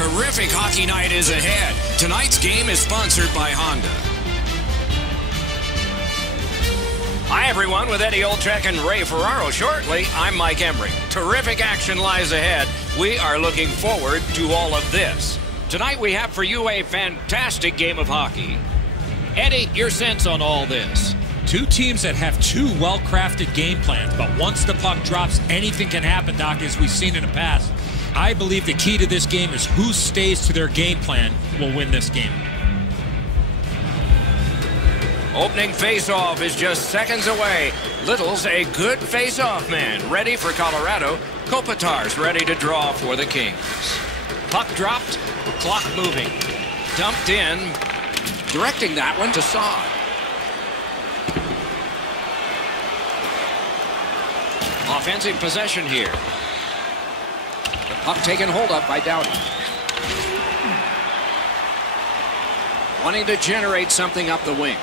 terrific hockey night is ahead. Tonight's game is sponsored by Honda. Hi, everyone, with Eddie Olczyk and Ray Ferraro shortly. I'm Mike Emery. Terrific action lies ahead. We are looking forward to all of this. Tonight we have for you a fantastic game of hockey. Eddie, your sense on all this? Two teams that have two well-crafted game plans, but once the puck drops, anything can happen, Doc, as we've seen in the past. I believe the key to this game is who stays to their game plan will win this game. Opening face-off is just seconds away. Little's a good face-off man. Ready for Colorado. Kopitar's ready to draw for the Kings. Puck dropped, clock moving. Dumped in, directing that one to Saad. Offensive possession here. The puck taken hold of by Doughty. Wanting to generate something up the wing.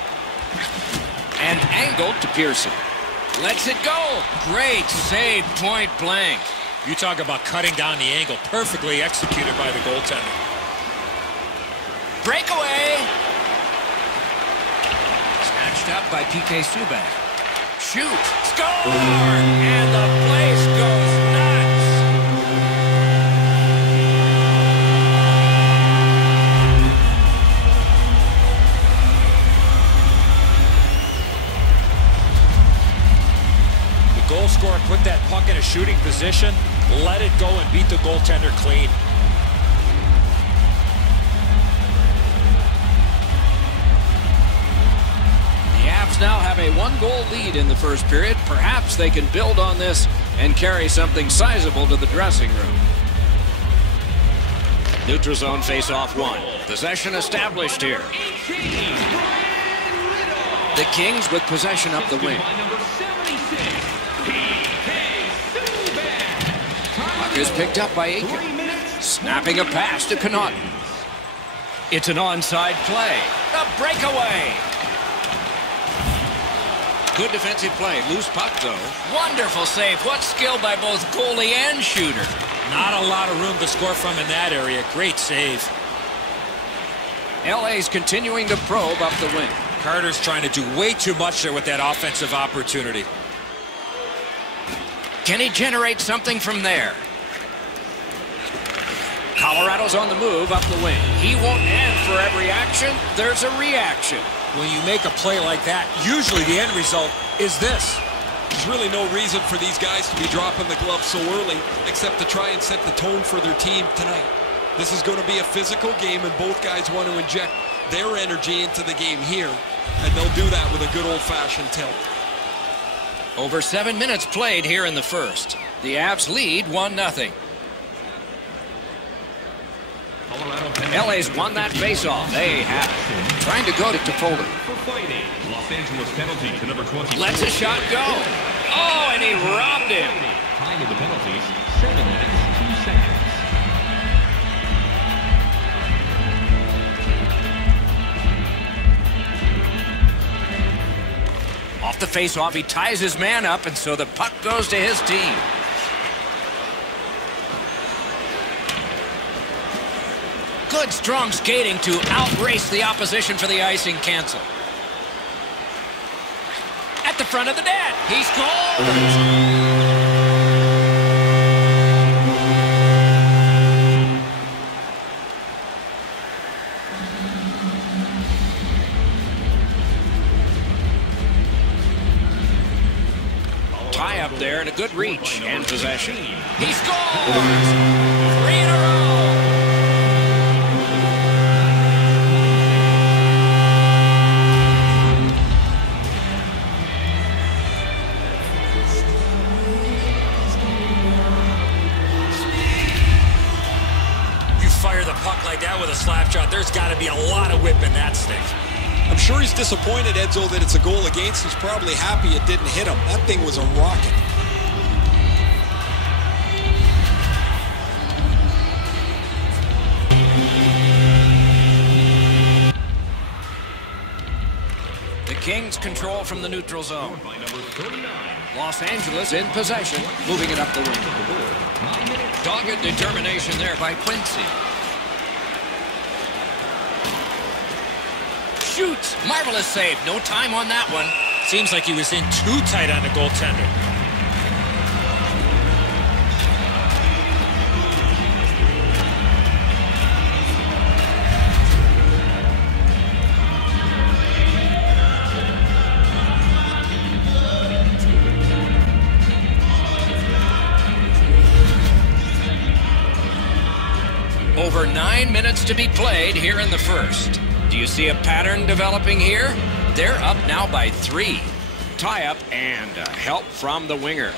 And angled to Pearson. Lets it go. Great save, point blank. You talk about cutting down the angle. Perfectly executed by the goaltender. Breakaway. Snatched up by PK Subban. Shoot. Score. And the place goes nuts. The goal scorer put that puck in a shooting position, let it go, and beat the goaltender clean. The Avs now have a one-goal lead in the first period. Perhaps they can build on this and carry something sizable to the dressing room. Neutral zone face-off one. Possession established here. The Kings with possession up the wing. Puck is picked up by Aiken. Snapping a pass to Connaughton. It's an onside play. A breakaway. Good defensive play. Loose puck, though. Wonderful save. What skill by both goalie and shooter. Not a lot of room to score from in that area. Great save. LA's continuing to probe up the wing. Carter's trying to do way too much there with that offensive opportunity. Can he generate something from there? Colorado's on the move up the wing. He won't end for every action. There's a reaction. When you make a play like that, usually the end result is this. There's really no reason for these guys to be dropping the gloves so early, except to try and set the tone for their team tonight. This is going to be a physical game, and both guys want to inject their energy into the game here, and they'll do that with a good old-fashioned tilt. Over 7 minutes played here in the first. The Avs lead 1-0. LA's won that face-off. They have. Trying to go to Toffoli. Los Angeles penalty to number 20. Lets a shot go. Oh, and he robbed him. Time of the penalties, 7 minutes, 2 seconds. Off the face-off, he ties his man up, and so the puck goes to his team. Good strong skating to outrace the opposition for the icing cancel. At the front of the net, he scores! Tie up there and a good reach and possession. He scores! 3 in a row! Fire the puck like that with a slap shot, there's got to be a lot of whip in that stick. I'm sure he's disappointed, Edzo, that it's a goal against. He's probably happy it didn't hit him. That thing was a rocket. The Kings control from the neutral zone. Los Angeles in possession, moving it up the wing. Dogged determination there by Quincy. Shoots. Marvelous save. No time on that one. Seems like he was in too tight on the goaltender. Over 9 minutes to be played here in the first. Do you see a pattern developing here? They're up now by 3. Tie-up and help from the winger.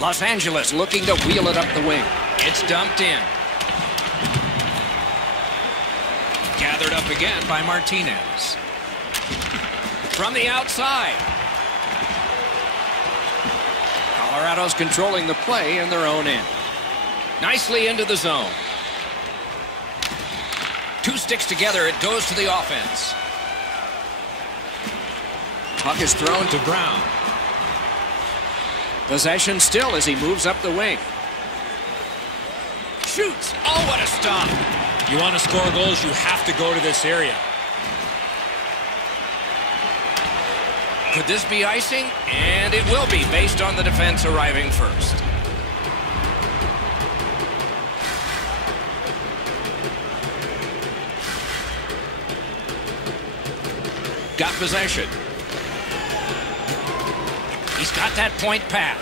Los Angeles looking to wheel it up the wing. It's dumped in. Gathered up again by Martinez. From the outside. Colorado's controlling the play in their own end. Nicely into the zone. 2 sticks together, it goes to the offense. Puck is thrown to Brown. Possession still as he moves up the wing. Shoots. Oh, what a stop. You want to score goals, you have to go to this area. Could this be icing? And it will be based on the defense arriving first. Got possession. He's got that point pass.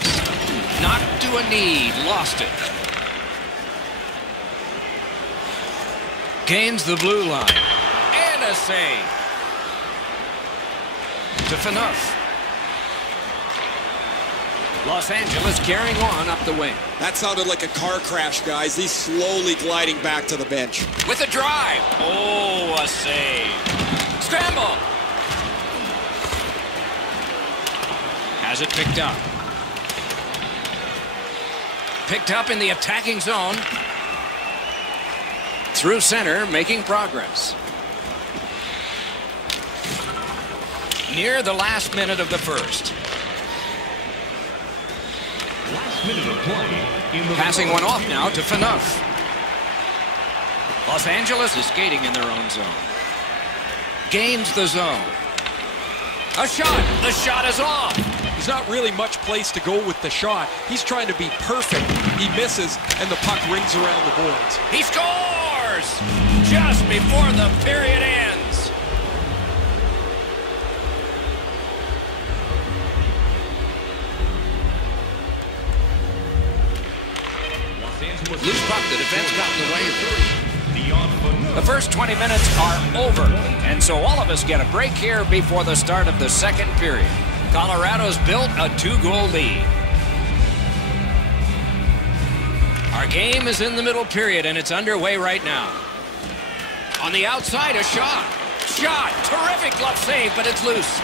Knocked to a knee. Lost it. Gains the blue line. And a save. To Phaneuf. Los Angeles carrying on up the wing. That sounded like a car crash, guys. He's slowly gliding back to the bench. With a drive. Oh, a save. Scramble. Has it picked up. Picked up in the attacking zone. Through center, making progress. Near the last minute of the first. Last minute of play. Passing one off now to Phaneuf. Los Angeles is skating in their own zone. Gains the zone. A shot. The shot is off. There's not really much place to go with the shot. He's trying to be perfect. He misses, and the puck rings around the boards. He scores! Just before the period ends. Loose puck, the defense got in the way. The first 20 minutes are over, and so all of us get a break here before the start of the second period. Colorado's built a 2-goal lead. Our game is in the middle period, and it's underway right now. On the outside, a shot. Shot! Terrific glove save, but it's loose.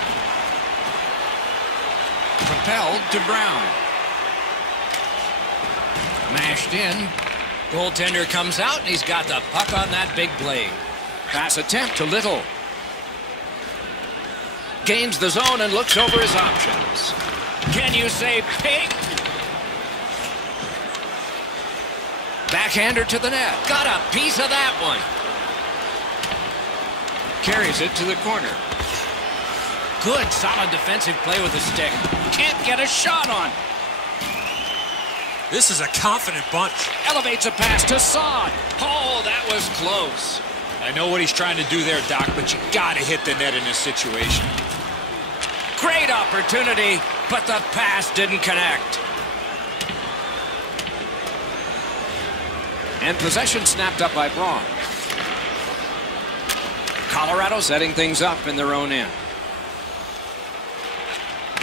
Propelled to Brown. Mashed in. Goaltender comes out, and he's got the puck on that big blade. Pass attempt to Little. Gains the zone and looks over his options. Can you say pig? Backhander to the net. Got a piece of that one. Carries it to the corner. Good, solid defensive play with the stick. Can't get a shot on. This is a confident bunch. Elevates a pass to Saad. Oh, that was close. I know what he's trying to do there, Doc, but you gotta hit the net in this situation. Great opportunity, but the pass didn't connect. And possession snapped up by Braun. Colorado setting things up in their own end.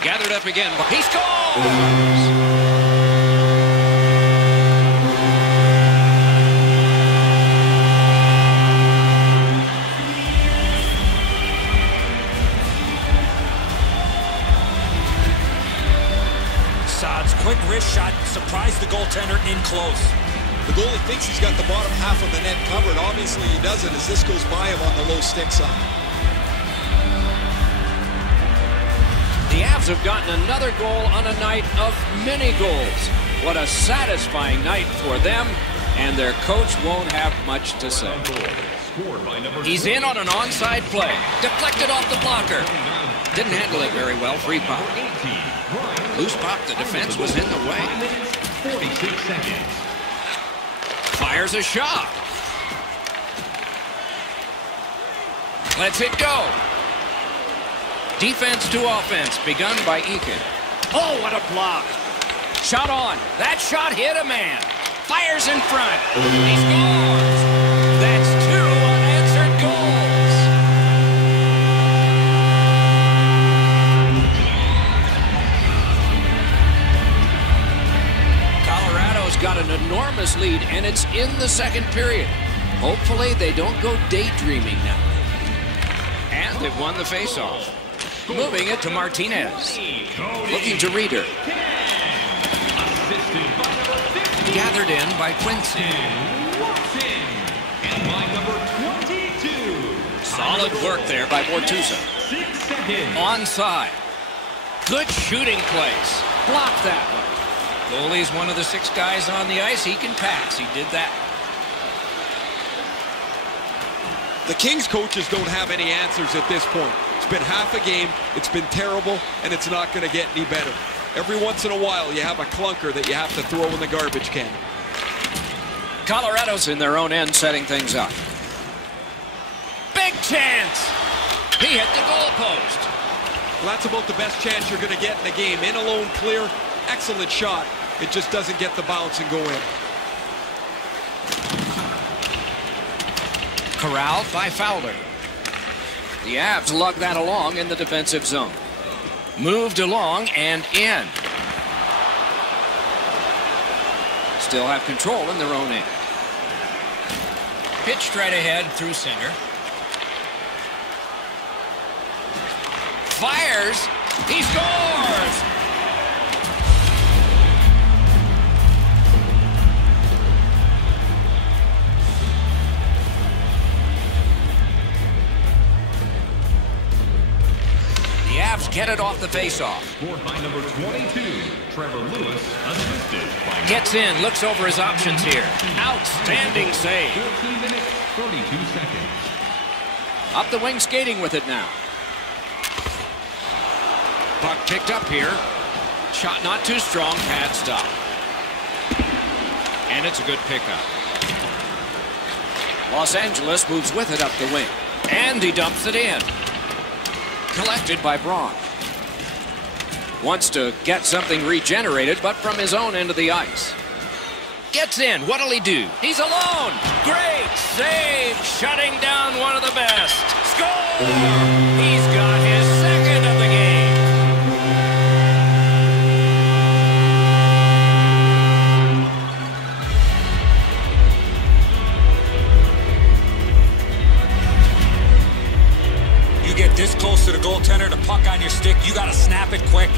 Gathered up again. He scores! Quick wrist shot surprised the goaltender in close. The goalie thinks he's got the bottom half of the net covered. Obviously he doesn't as this goes by him on the low stick side. The Avs have gotten another goal on a night of many goals. What a satisfying night for them, and their coach won't have much to say. He's in on an onside play. Deflected off the blocker. Didn't handle it very well. Free puck. Loose puck. The defense was in the way. 46 seconds. Fires a shot. Lets it go. Defense to offense, begun by Eakin. Oh, what a block. Shot on. That shot hit a man. Fires in front. He scores. That's 2 unanswered goals. Colorado's got an enormous lead, and it's in the second period. Hopefully they don't go daydreaming now. And they've won the faceoff. Moving it to Martinez. Looking to Reeder. Gathered in by Quincy. Solid work there by Bortuzzo. Onside. Good shooting place. Blocked that one. Goalie's one of the 6 guys on the ice. He can pass. He did that. The Kings coaches don't have any answers at this point. It's been half a game, it's been terrible, and it's not going to get any better. Every once in a while, you have a clunker that you have to throw in the garbage can. Colorado's in their own end setting things up. Big chance! He hit the goalpost. Well, that's about the best chance you're going to get in the game. In alone, clear, excellent shot. It just doesn't get the bounce and go in. Corralled by Fowler. The Avs lug that along in the defensive zone. Moved along and in. Still have control in their own end. Pitched right ahead through center. Fires. He scores! The Avs get it off the faceoff. Scored by number 22, Trevor Lewis, assisted by... Gets in, looks over his options here. Outstanding save. 14 minutes, 32 seconds. Up the wing skating with it now. Puck picked up here. Shot not too strong, pad stop. And it's a good pickup. Los Angeles moves with it up the wing. And he dumps it in. Collected by Braun. Wants to get something regenerated, but from his own end of the ice. Gets in. What'll he do? He's alone. Great save. Shutting down one of the best. Score! He's got his second of the game. Get this close to the goaltender, the puck on your stick, you got to snap it quick.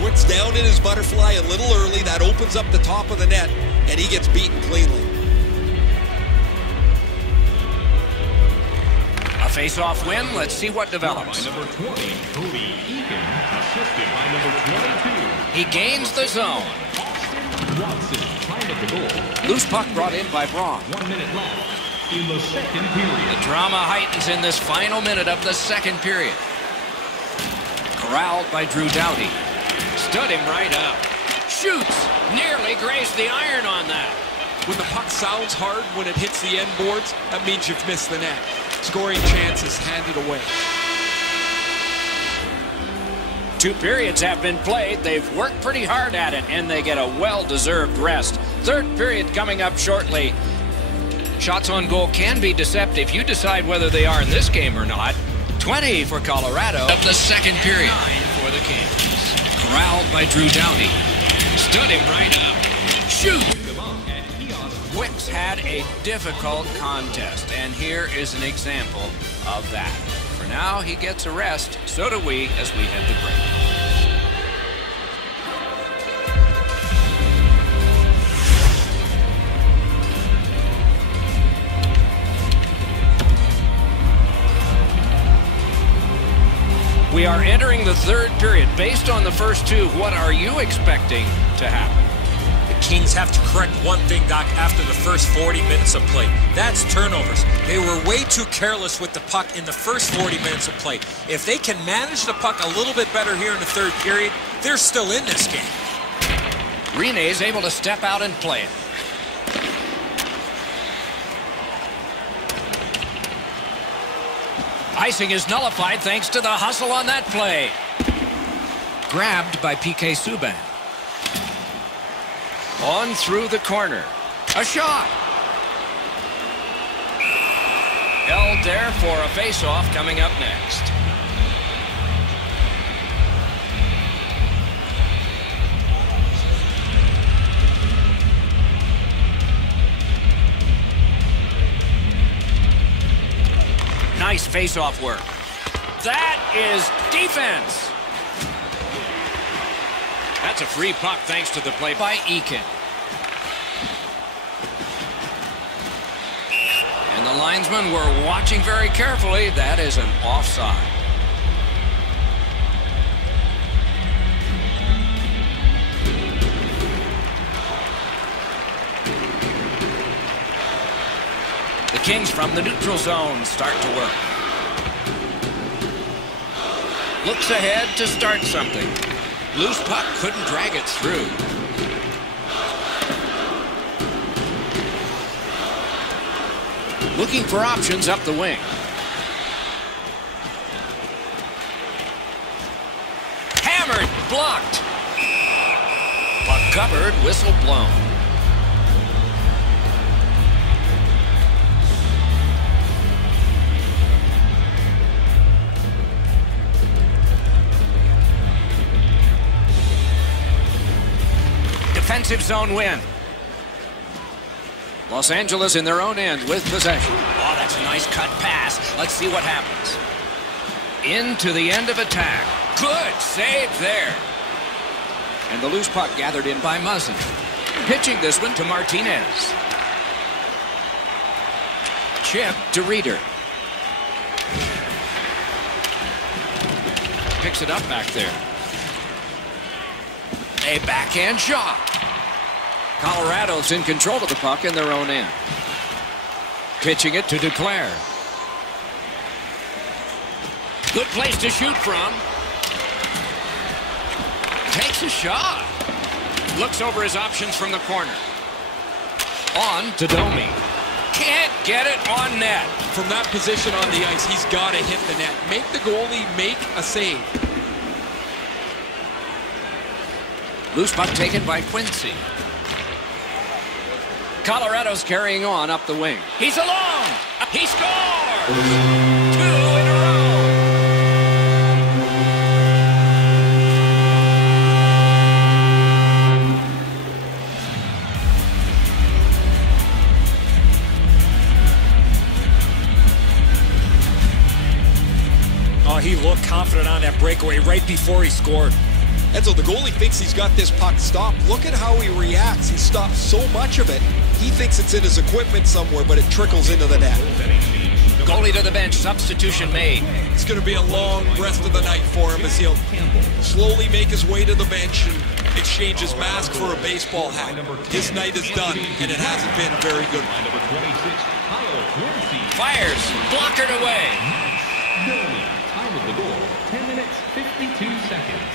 Quick's down in his butterfly a little early. That opens up the top of the net, and he gets beaten cleanly. A face-off win. Let's see what develops. By number 20, Cody Eakin, assisted by number 22. He gains the zone. Watson, time of the goal. Loose puck brought in by Braun. 1 minute left in the second period. The drama heightens in this final minute of the second period. Corralled by Drew Doughty. Stood him right up. Shoots. Nearly grazed the iron on that. When the puck sounds hard when it hits the end boards, that means you've missed the net. Scoring chances handed away. 2 periods have been played. They've worked pretty hard at it, and they get a well-deserved rest. Third period coming up shortly. Shots on goal can be deceptive. You decide whether they are in this game or not. 20 for Colorado of the second period. 9 for the Kings. Corralled by Drew Doughty. Stood him right up. Shoot! Wicks had a difficult contest, and here is an example of that. For now, he gets a rest. So do we as we head to break. We are entering the third period. Based on the first 2, what are you expecting to happen? Kings have to correct one thing, Doc, after the first 40 minutes of play. That's turnovers. They were way too careless with the puck in the first 40 minutes of play. If they can manage the puck a little bit better here in the third period, they're still in this game. Rene's able to step out and play it. Icing is nullified thanks to the hustle on that play. Grabbed by PK Subban. On through the corner. A shot. Held there for a face-off coming up next. Nice face-off work. That is defense. That's a free puck thanks to the play by Eakin. And the linesmen were watching very carefully. That is an offside. The Kings from the neutral zone start to work. Looks ahead to start something. Loose puck, couldn't drag it through. Looking for options up the wing. Hammered, blocked. Puck covered, whistle blown. Defensive zone win. Los Angeles in their own end with possession. Oh, that's a nice cut pass. Let's see what happens. Into the end of attack. Good save there. And the loose puck gathered in by Muzzin. Pitching this one to Martinez. Chip to Reeder. Picks it up back there. A backhand shot. Colorado's in control of the puck in their own end. Pitching it to Duclair. Good place to shoot from. Takes a shot. Looks over his options from the corner. On to Domi. Can't get it on net. From that position on the ice, he's got to hit the net. Make the goalie make a save. Loose puck taken by Quincy. Colorado's carrying on up the wing. He's alone. He scores. 2 in a row. Oh, he looked confident on that breakaway right before he scored. And so the goalie thinks he's got this puck stopped. Look at how he reacts. He stops so much of it. He thinks it's in his equipment somewhere, but it trickles into the net. Goalie to the bench. Substitution made. It's going to be a long rest of the night for him as he'll slowly make his way to the bench and exchange his mask for a baseball hat. His night is done, and it hasn't been a very good one. Fires. Blockered away. Time of the goal, 10 minutes, 52 seconds.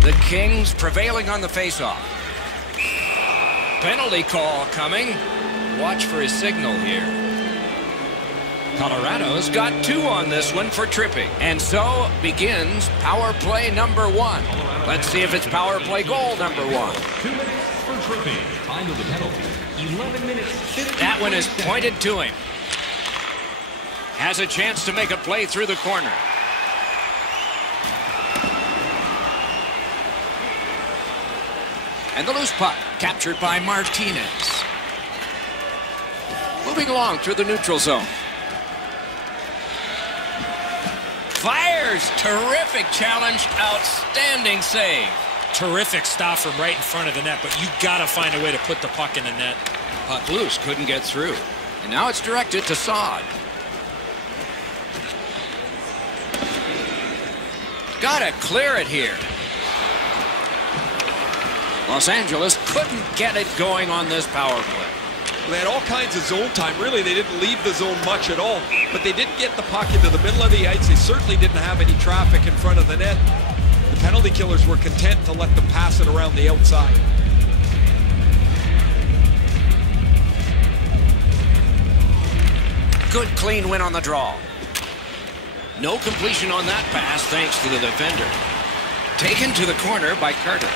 The Kings prevailing on the faceoff. Penalty call coming. Watch for his signal here. Colorado's got 2 on this one for tripping. And so begins power play number 1. Let's see if it's power play goal number 1. 2 minutes for tripping. Time of the penalty, 11 minutes, 50 That one is seconds. pointed to him. Has a chance to make a play through the corner. And the loose puck captured by Martinez. Moving along through the neutral zone. Fires. Terrific challenge. Outstanding save. Terrific stop from right in front of the net, but you got to find a way to put the puck in the net. Puck loose. Couldn't get through. And now it's directed to Saad. Gotta clear it here. Los Angeles couldn't get it going on this power play. They had all kinds of zone time. Really, they didn't leave the zone much at all. But they didn't get the puck into the middle of the ice. They certainly didn't have any traffic in front of the net. The penalty killers were content to let them pass it around the outside. Good clean win on the draw. No completion on that pass thanks to the defender. Taken to the corner by Carter.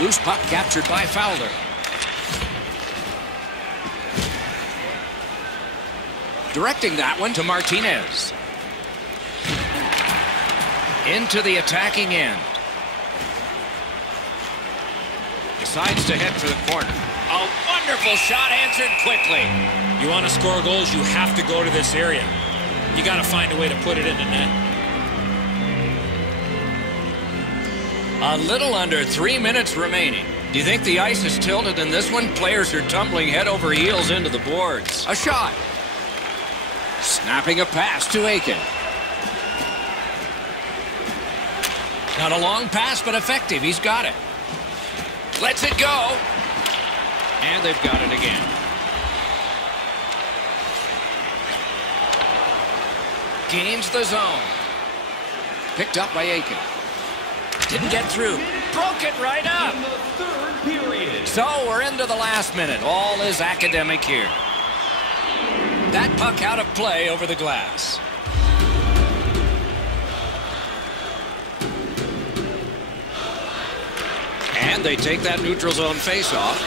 Loose puck captured by Fowler. Directing that one to Martinez. Into the attacking end. Decides to head for the corner. A wonderful shot answered quickly. You want to score goals, you have to go to this area. You got to find a way to put it in the net. A little under 3 minutes remaining. Do you think the ice is tilted in this one? Players are tumbling head over heels into the boards. A shot. Snapping a pass to Aiken. Not a long pass, but effective. He's got it. Lets it go. And they've got it again. Gains the zone. Picked up by Aiken. Didn't get through. Broke it right up. In the third period. So we're into the last minute. All is academic here. That puck out of play over the glass. And they take that neutral zone faceoff.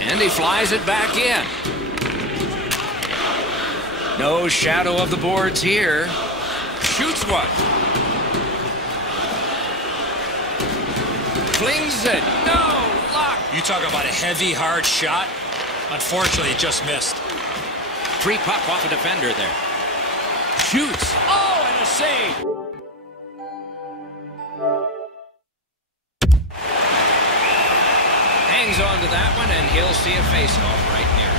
And he flies it back in. No shadow of the boards here. Shoots one. Flings it. No luck. You talk about a heavy, hard shot. Unfortunately, it just missed. Free puck off a defender there. Shoots. Oh, and a save. Hangs on to that one, and he'll see a face-off right near him.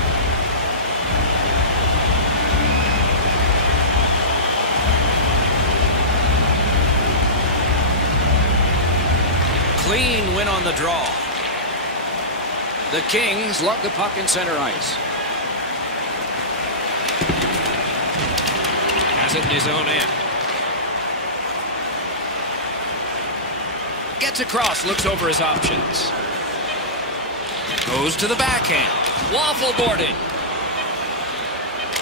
Clean win on the draw. The Kings lug the puck in center ice. Has it in his own end. Gets across, looks over his options. Goes to the backhand. Waffle boarded.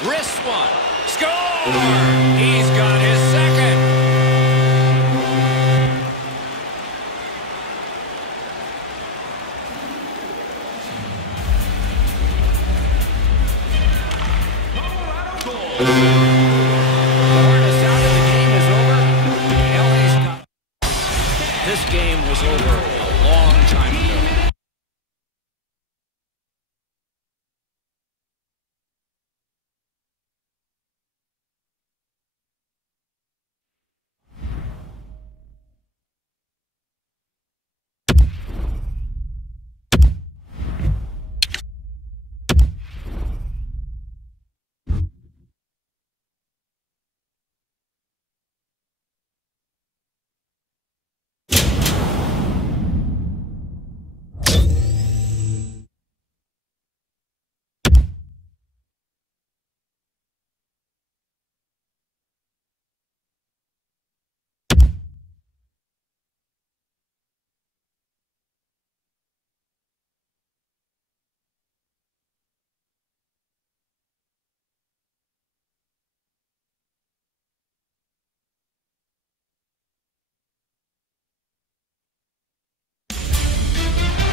Wrists one. Score! He's got his second. This game was over a long time ago.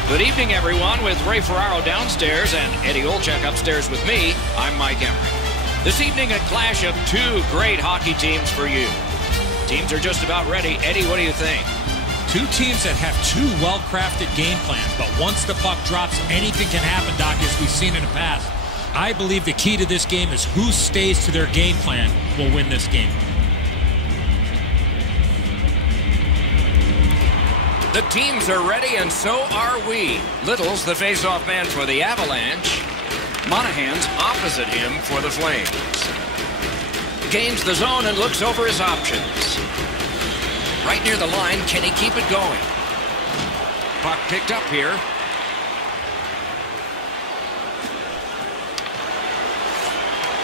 Good evening, everyone, with Ray Ferraro downstairs and Eddie Olczyk upstairs with me. I'm Mike Emmerich. This evening, a clash of two great hockey teams for you. Teams are just about ready. Eddie, what do you think? Two teams that have two well-crafted game plans, but once the puck drops, anything can happen, Doc, as we've seen in the past. I believe the key to this game is who stays to their game plan will win this game. The teams are ready, and so are we. Little's the face-off man for the Avalanche. Monahan's opposite him for the Flames. Gains the zone and looks over his options. Right near the line, can he keep it going? Puck picked up here.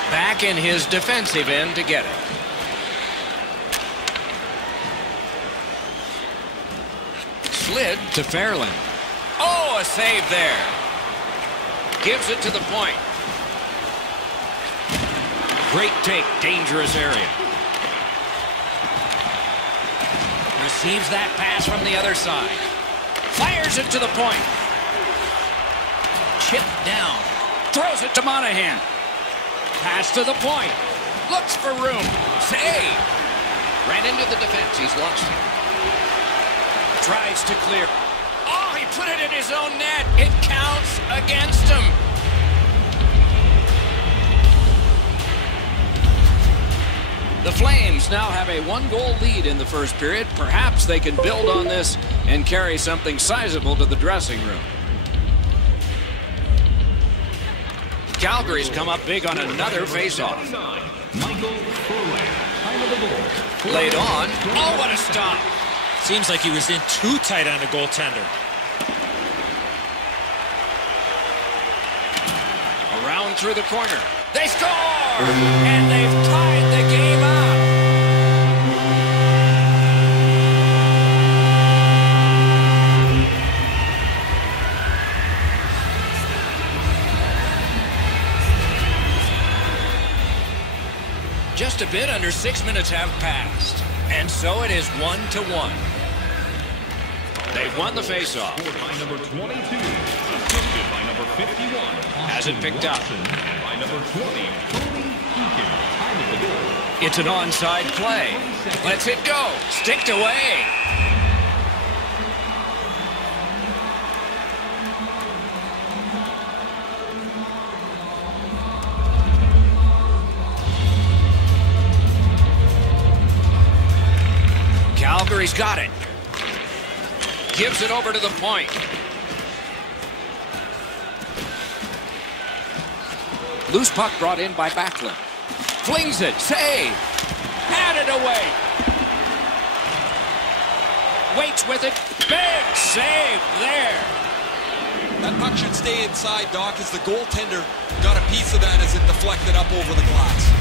Back in his defensive end to get it. Slid to Fairland. Oh, a save there. Gives it to the point. Great take, dangerous area. Receives that pass from the other side. Fires it to the point. Chip down. Throws it to Monahan. Pass to the point. Looks for room. Save. Ran into the defense. He's lost it. Tries to clear. Oh, he put it in his own net. It counts against him. The Flames now have a 1-goal lead in the first period. Perhaps they can build on this and carry something sizable to the dressing room. Calgary's come up big on another faceoff. Laid on. Oh, what a stop. Seems like he was in too tight on the goaltender. Around through the corner. They score! And they've tied the game up. Just a bit under 6 minutes have passed. And so it is 1-1. They've won the faceoff. By number 22, assisted by number 51. Has it picked up. By number 20, Tony Eakin. Time at the goal. It's an onside play. Lets it go. Sticked away. Calgary's got it. Gives it over to the point. Loose puck brought in by Backlund. Flings it. Save. Had it away. Waits with it. Big save there. That puck should stay inside, Doc, as the goaltender got a piece of that as it deflected up over the glass.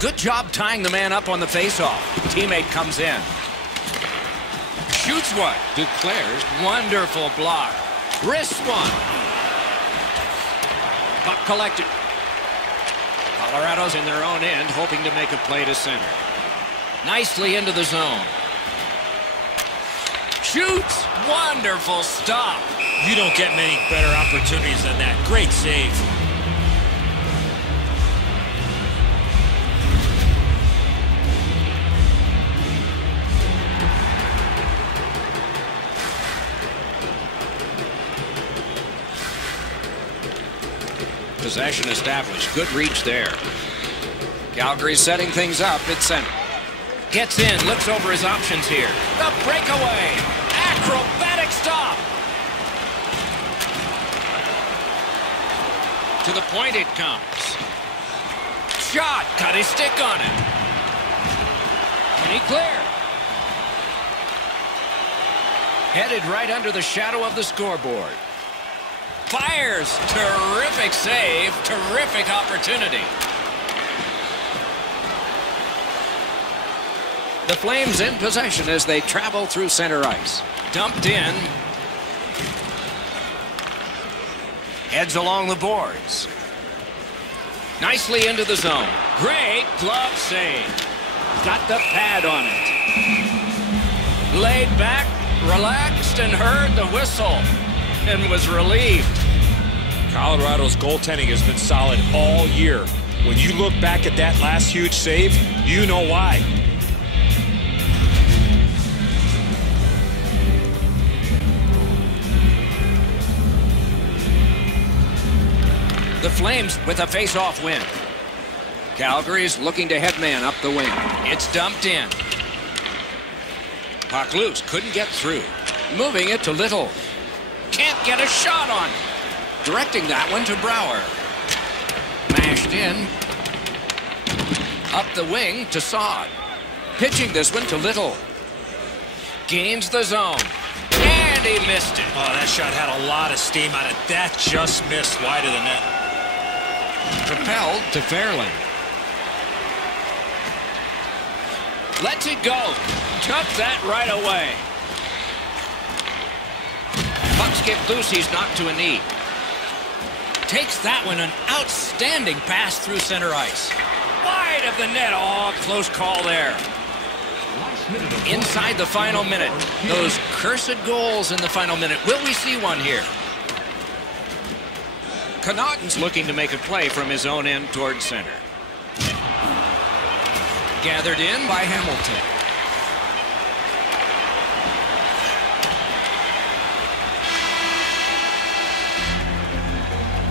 Good job tying the man up on the faceoff. Teammate comes in. Shoots one. Declares. Wonderful block. Wrists one. Puck collected. Colorado's in their own end, hoping to make a play to center. Nicely into the zone. Shoots. Wonderful stop. You don't get many better opportunities than that. Great save. Possession established. Good reach there. Calgary setting things up at center. Gets in. Looks over his options here. The breakaway. Acrobatic stop. To the point it comes. Shot. Got his stick on it. Can he clear? Headed right under the shadow of the scoreboard. Fires. Terrific save. Terrific opportunity. The Flames in possession as they travel through center ice. Dumped in. Heads along the boards. Nicely into the zone. Great glove save. Got the pad on it. Laid back, relaxed, and heard the whistle. And was relieved. Colorado's goaltending has been solid all year. When you look back at that last huge save, you know why. The Flames with a face-off win. Calgary's looking to head man up the wing. It's dumped in. Puck loose, couldn't get through. Moving it to Little. Can't get a shot on. Directing that one to Brouwer. Mashed in. Up the wing to Saad. Pitching this one to Little. Gains the zone. And he missed it. Oh, that shot had a lot of steam on it. That just missed wide of the net. Propelled to Fairley. Lets it go. Took that right away. Puck skipped loose. He's knocked to a knee. Takes that one. An outstanding pass through center ice. Wide of the net. Oh, close call there. Inside the final minute. Those cursed goals in the final minute. Will we see one here? Connaughton's looking to make a play from his own end towards center. Gathered in by Hamilton.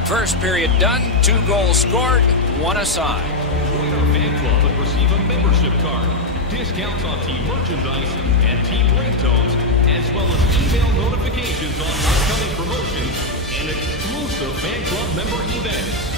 First period done. 2 goals scored. 1 aside. Join our fan club and receive a membership card, discounts on team merchandise and team ringtones, as well as email notifications on upcoming promotions and exclusive fan club member events.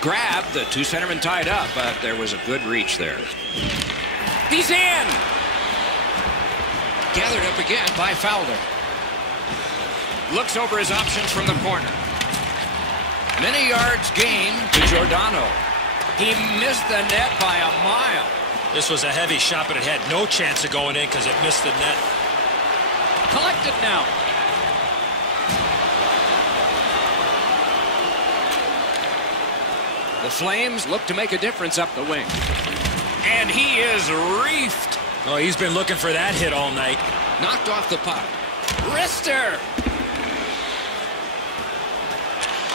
Grab, the 2 centermen tied up, but there was a good reach there. He's in! Gathered up again by Fowler. Looks over his options from the corner. Many yards gained to Giordano. He missed the net by a mile. This was a heavy shot, but it had no chance of going in because it missed the net. Collected now. The Flames look to make a difference up the wing. And he is reefed. Oh, he's been looking for that hit all night. Knocked off the puck. Wrister.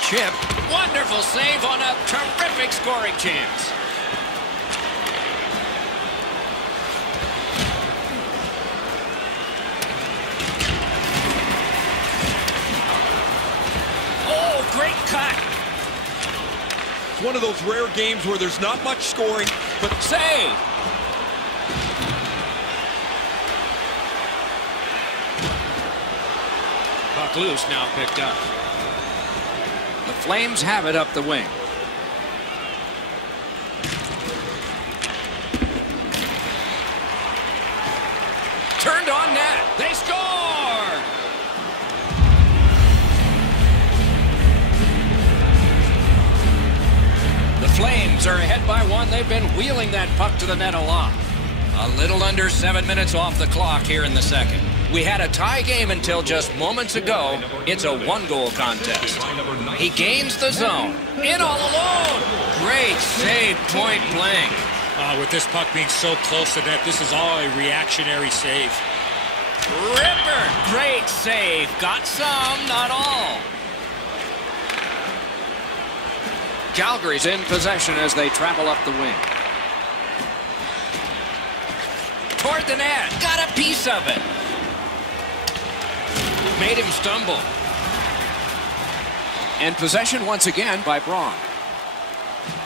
Chip. Wonderful save on a terrific scoring chance. Oh, great cut. One of those rare games where there's not much scoring, but save. Puck loose, now picked up. The Flames have it up the wing. Turned on net. They score! Flames are ahead by 1. They've been wheeling that puck to the net a lot. A little under 7 minutes off the clock here in the second. We had a tie game until just moments ago. It's a 1-goal contest. He gains the zone. In all alone. Great save, point blank. With this puck being so close to net, this is all a reactionary save. Ripper. Great save. Got some, not all. Calgary's in possession as they travel up the wing. Toward the net. Got a piece of it. Made him stumble. And possession once again by Braun.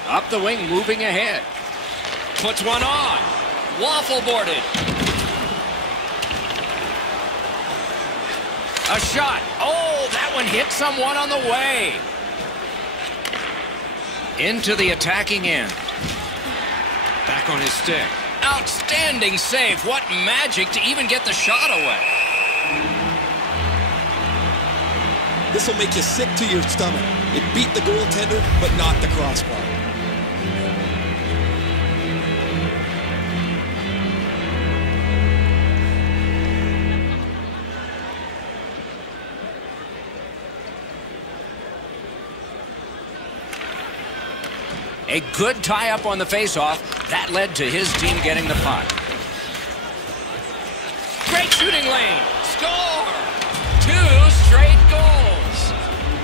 Up the wing, moving ahead. Puts one on. Waffle boarded. A shot. Oh, that one hit someone on the way. Into the attacking end. Back on his stick. Outstanding save. What magic to even get the shot away. This will make you sick to your stomach. It beat the goaltender, but not the crossbar. A good tie-up on the face-off. That led to his team getting the puck. Great shooting lane. Score! 2 straight goals.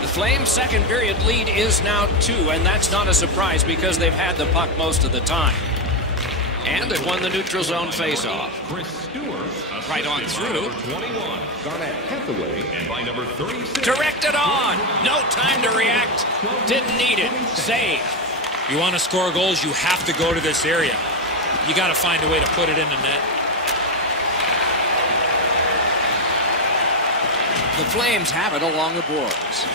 The Flames' second period lead is now 2, and that's not a surprise because they've had the puck most of the time. And they've won the neutral zone face-off. Right on through. 21, Garnet Hathaway, and by number 36. Directed on. No time to react. Didn't need it. Save. You want to score goals, you have to go to this area. You got to find a way to put it in the net. The Flames have it along the boards.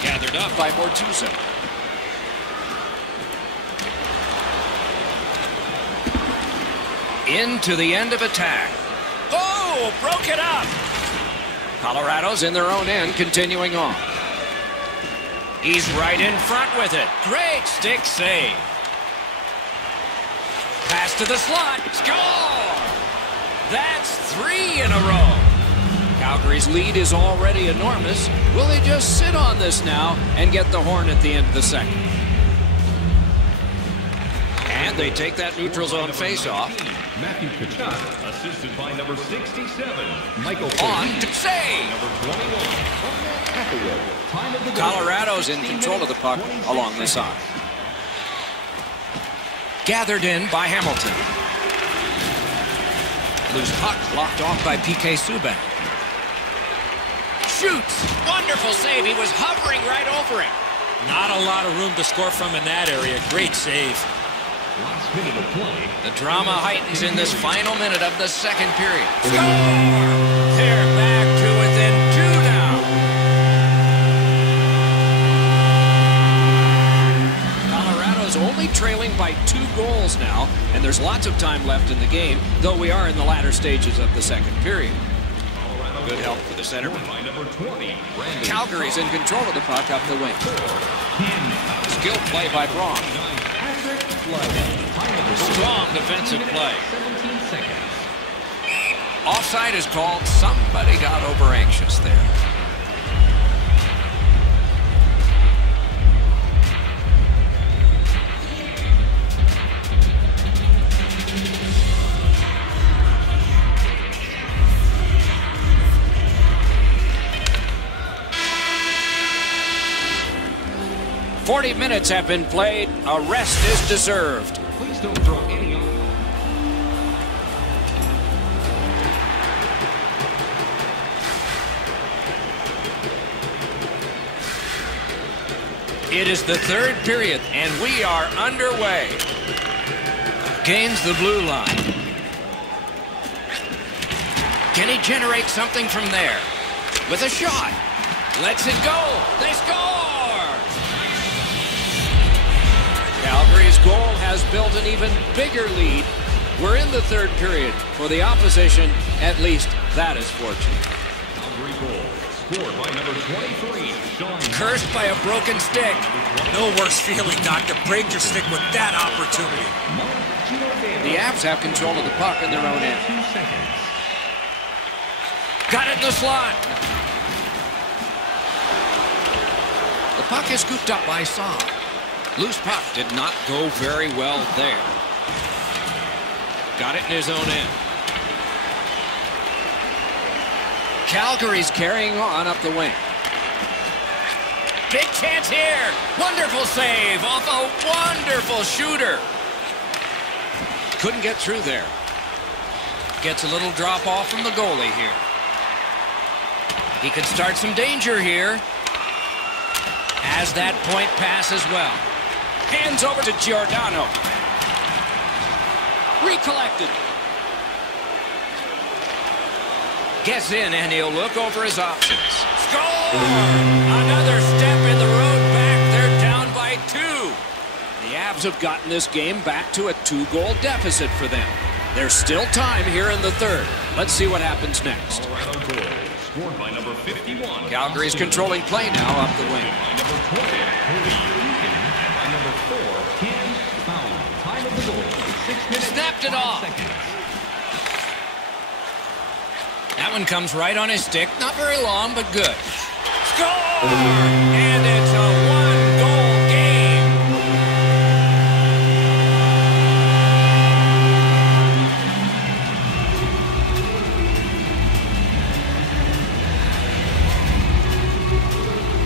Gathered up by Bortuzzo. Into the end of attack. Oh, broke it up. Colorado's in their own end, continuing on. He's right in front with it. Great stick save. Pass to the slot. Score! That's 3 in a row. Calgary's lead is already enormous. Will they just sit on this now and get the horn at the end of the second? And they take that neutral zone face-off. Matthew Tkachuk, assisted by number 67, Michael On to save. Number 21, Hathaway. Time of the goal. Colorado's in control of the puck along the side. Gathered in by Hamilton. Loose puck blocked off by P.K. Subban. Shoots. Wonderful save. He was hovering right over it. Not a lot of room to score from in that area. Great save. Last minute of play. The drama heightens in this final minute of the second period. Score! They're back to within 2 now. Colorado's only trailing by 2 goals now, and there's lots of time left in the game, though we are in the latter stages of the second period. Good help for the centerman. By number 20, Brandon. Calgary's in control of the puck up the wing. Skill play by Braun. Strong defensive play. 17 seconds. Offside is called. Somebody got over anxious there. "40 minutes have been played. A rest is deserved." Please don't throw any on. It is the third period, and we are underway. Gains the blue line. Can he generate something from there? With a shot. Lets it go. They score! Calgary's goal has built an even bigger lead. We're in the third period. For the opposition, at least that is fortunate. Calgary goal. Scored by number 23, Sean. Cursed by a broken stick. No worse feeling, Doc, to break your stick with that opportunity. The Avs have control of the puck in their own end. 2 seconds. Got it in the slot. The puck is scooped up by Saab. Loose puck did not go very well there. Got it in his own end. Calgary's carrying on up the wing. Big chance here. Wonderful save off a wonderful shooter. Couldn't get through there. Gets a little drop off from the goalie here. He could start some danger here. Has that point pass as well. Hands over to Giordano. Recollected. Gets in and he'll look over his options. Score! Another step in the road back. They're down by 2. The Avs have gotten this game back to a 2-goal deficit for them. There's still time here in the third. Let's see what happens next. Colorado goal scored by number 51. Calgary's controlling play now up the wing. By number 20, Cody Eakin. And by number 4, Ken Fowler. Time of the goal, 6 minutes. Snapped it 5 off. seconds. That one comes right on his stick. Not very long, but good. Score! And it's a 1-goal game.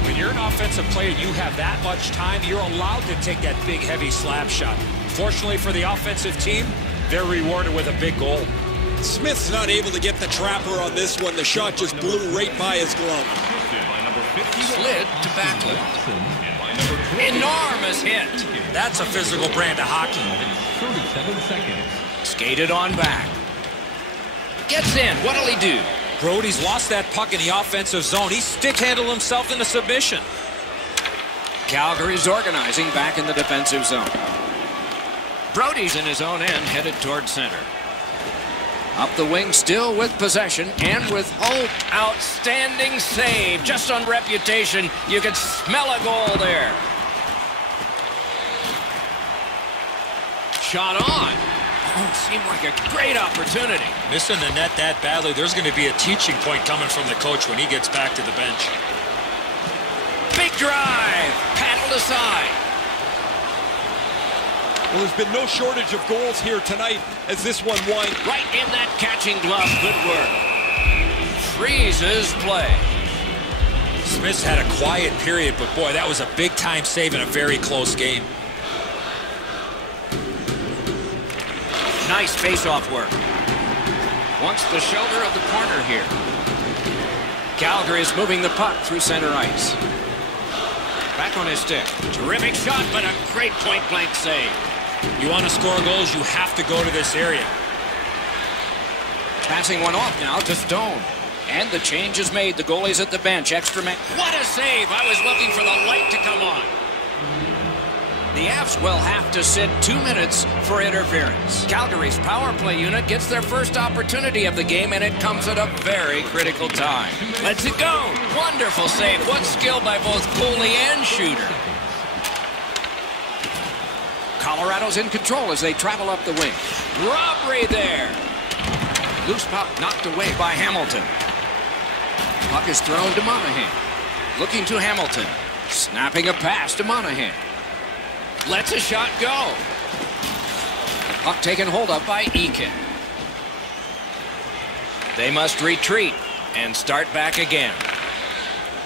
When you're an offensive player, you have that much time, you're allowed to take that big, heavy slap shot. Fortunately for the offensive team, they're rewarded with a big goal. Smith's not able to get the trapper on this one. The shot just blew right by his glove. By number 51. Slid to backlip. And by number 20. Enormous hit. That's a physical brand of hockey. 37 seconds. Skated on back. Gets in. What'll he do? Brody's lost that puck in the offensive zone. He stick-handled himself into submission. Calgary's organizing back in the defensive zone. Brody's in his own end, headed toward center. Up the wing, still with possession and with hope. Outstanding save. Just on reputation, you could smell a goal there. Shot on. Oh, seemed like a great opportunity. Missing the net that badly, there's going to be a teaching point coming from the coach when he gets back to the bench. Big drive. Paddled aside. Well, there's been no shortage of goals here tonight as this one winds. Right in that catching glove. Good work. Freezes play. Smith's had a quiet period, but boy, that was a big-time save in a very close game. Nice face-off work. Wants the shoulder of the corner here. Calgary is moving the puck through center ice. Back on his stick. Terrific shot, but a great point-blank save. You want to score goals, you have to go to this area. Passing one off now to Stone. And the change is made. The goalie's at the bench. Extra man. What a save! I was looking for the light to come on. The Avs will have to sit 2 minutes for interference. Calgary's power play unit gets their first opportunity of the game, and it comes at a very critical time. Let's it go. Wonderful save. What skill by both goalie and shooter. Colorado's in control as they travel up the wing. Robbery there. Loose puck knocked away by Hamilton. Puck is thrown to Monahan. Looking to Hamilton. Snapping a pass to Monahan. Lets a shot go. Puck taken hold of by Eakin. They must retreat and start back again.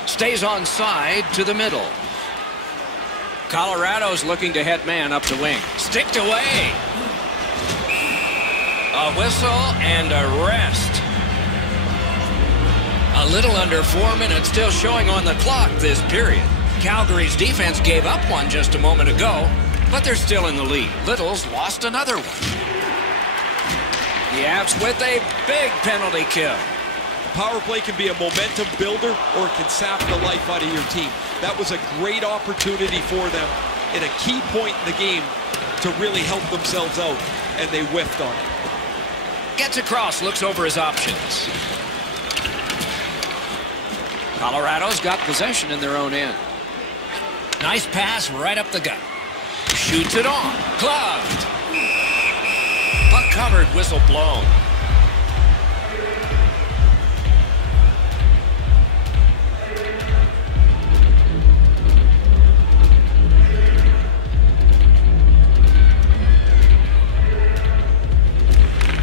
Stays onside to the middle. Colorado's looking to head man up the wing. Sticked away. A whistle and a rest. A little under 4 minutes still showing on the clock this period. Calgary's defense gave up one just a moment ago, but they're still in the lead. Little's lost another one. The Avs with a big penalty kill. Power play can be a momentum builder or it can sap the life out of your team. That was a great opportunity for them at a key point in the game to really help themselves out, and they whiffed on it. Gets across, looks over his options. Colorado's got possession in their own end. Nice pass right up the gut. Shoots it on. Gloved. Puck covered, whistle blown.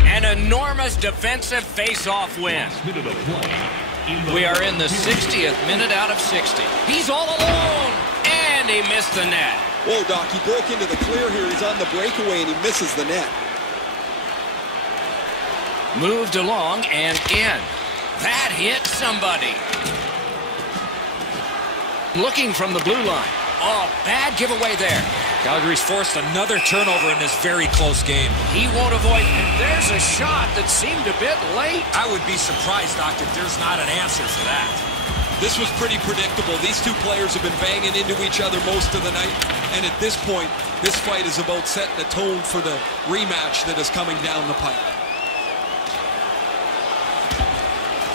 An enormous defensive face-off win. We are in the 60th minute out of 60. He's all alone, and he missed the net. Whoa, Doc, he broke into the clear here. He's on the breakaway, and he misses the net. Moved along and in. That hit somebody. Looking from the blue line. Oh, bad giveaway there. Calgary's forced another turnover in this very close game. He won't avoid it. There's a shot that seemed a bit late. I would be surprised, Doc, if there's not an answer for that. This was pretty predictable. These two players have been banging into each other most of the night, and at this point, this fight is about setting the tone for the rematch that is coming down the pipe.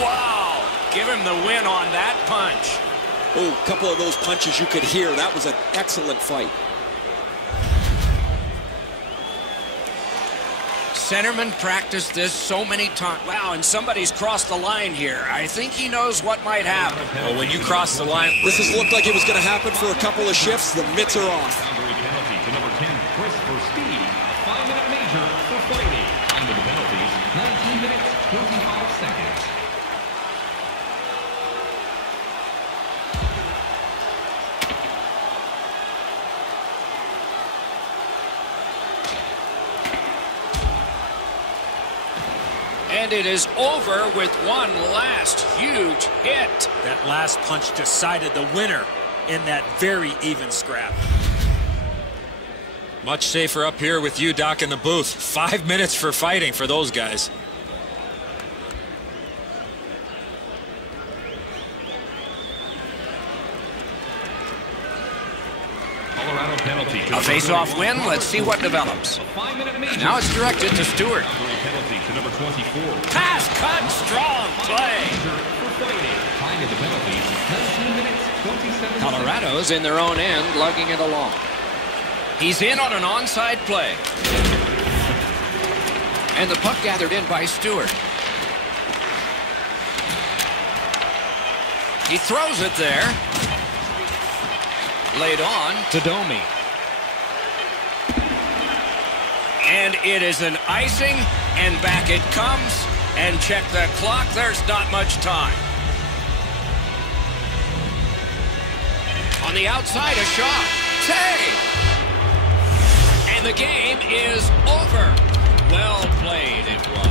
Wow! Give him the win on that punch. Oh, a couple of those punches you could hear. That was an excellent fight. Centerman practiced this so many times. Wow, and somebody's crossed the line here. I think he knows what might happen. Well, when you cross the line, This has looked like it was going to happen for a couple of shifts. The mitts are off. Boundary penalty to number 10, Chris for speed. A 5-minute major for fighting. Time to the penalties, 19 minutes, 25 seconds. And it is over with one last huge hit. that last punch decided the winner in that very even scrap. Much safer up here with you, Doc, in the booth. 5 minutes for fighting for those guys. Colorado penalty. A face-off win. Let's see what develops. A 5-minute major. Now it's directed to Stewart. Boundary penalty to number 24. Pass cut, strong play. Major for fighting. Time to the penalties, 19 minutes, 27 Colorado's in their own end, lugging it along. He's in on an onside play. And the puck gathered in by Stewart. He throws it there. Laid on to Domi. And it is an icing, and back it comes. And check the clock, there's not much time. On the outside, a shot. Save! And the game is over. Well played it was.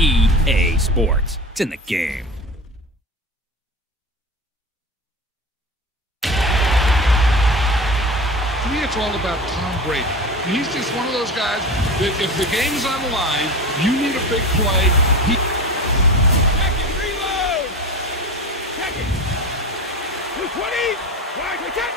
EA Sports. It's in the game. To me, it's all about Tom Brady. He's just one of those guys that if the game's on the line, you need a big play. Check it, reload! Check it! 220! Wide, check!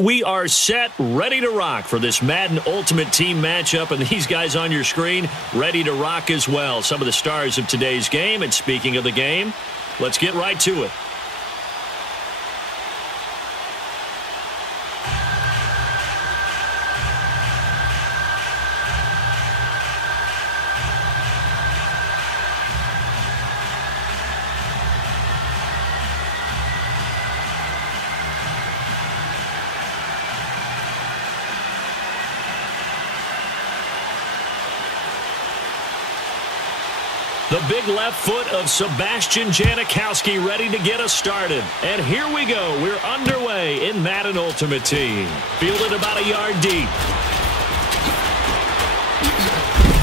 We are set, ready to rock for this Madden Ultimate Team matchup, and these guys on your screen ready to rock as well. Some of the stars of today's game, and speaking of the game, let's get right to it. The big left foot of Sebastian Janikowski ready to get us started. And here we go. We're underway in Madden Ultimate Team. Fielded about a yard deep.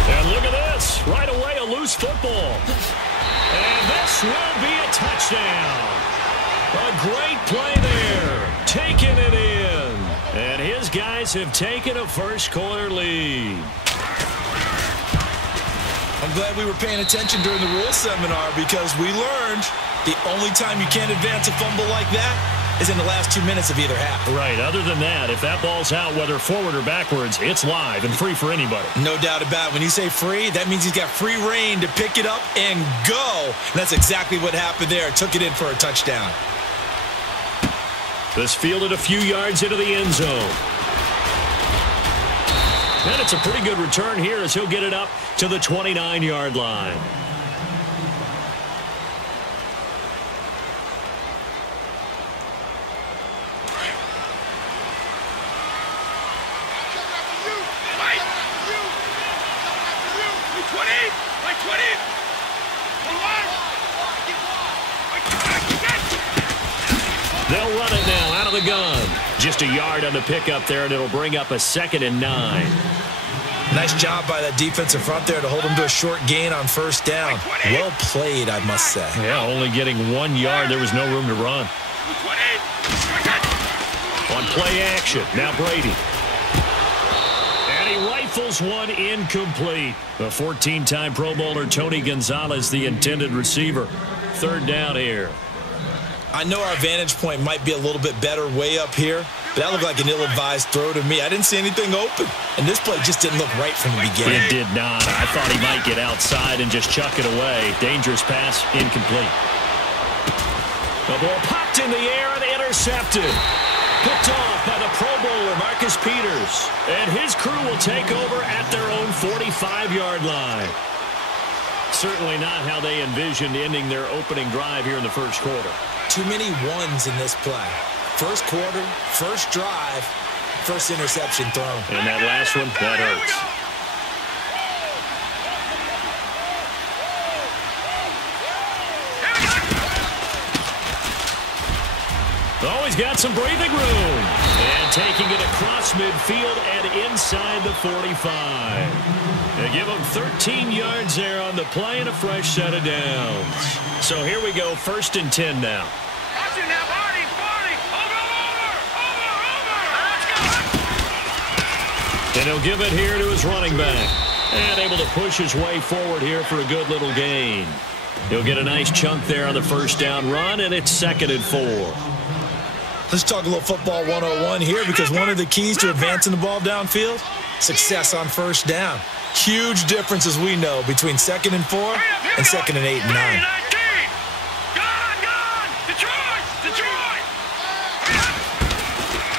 And look at this. Right away, a loose football. And this will be a touchdown. A great play there. Taking it in. And his guys have taken a first quarter lead. I'm glad we were paying attention during the rules seminar because we learned the only time you can't advance a fumble like that is in the last 2 minutes of either half. Right. Other than that, if that ball's out, whether forward or backwards, it's live and free for anybody. No doubt about it. When you say free, that means he's got free reign to pick it up and go. And that's exactly what happened there. Took it in for a touchdown. This fielded a few yards into the end zone. And it's a pretty good return here as he'll get it up to the 29-yard line. They'll run it now out of the gun. Just a yard on the pickup there, and it'll bring up a 2nd and 9. Nice job by that defensive front there to hold him to a short gain on first down. Well played, I must say. Yeah, only getting 1 yard. There was no room to run. On play action, now Brady. And he rifles one incomplete. The 14-time Pro Bowler Tony Gonzalez, the intended receiver. 3rd down here. I know our vantage point might be a little bit better way up here, but that looked like an ill-advised throw to me. I didn't see anything open, and this play just didn't look right from the beginning. It did not. I thought he might get outside and just chuck it away. Dangerous pass, incomplete. The ball popped in the air and intercepted. Picked off by the Pro Bowler Marcus Peters, and his crew will take over at their own 45-yard line. Certainly not how they envisioned ending their opening drive here in the first quarter. Too many ones in this play. First quarter, first drive, first interception thrown. And that last one, that hurts. Always got some breathing room. And taking it across midfield and inside the 45. They give them 13 yards there on the play and a fresh set of downs. So here we go, 1st and 10 now. And he'll give it here to his running back. And able to push his way forward here for a good little gain. He'll get a nice chunk there on the first down run, and it's 2nd and 4. Let's talk a little football 101 here, because one of the keys to advancing the ball downfield, success on first down. Huge difference, as we know, between 2nd and 4 and 2nd and 8 and 9.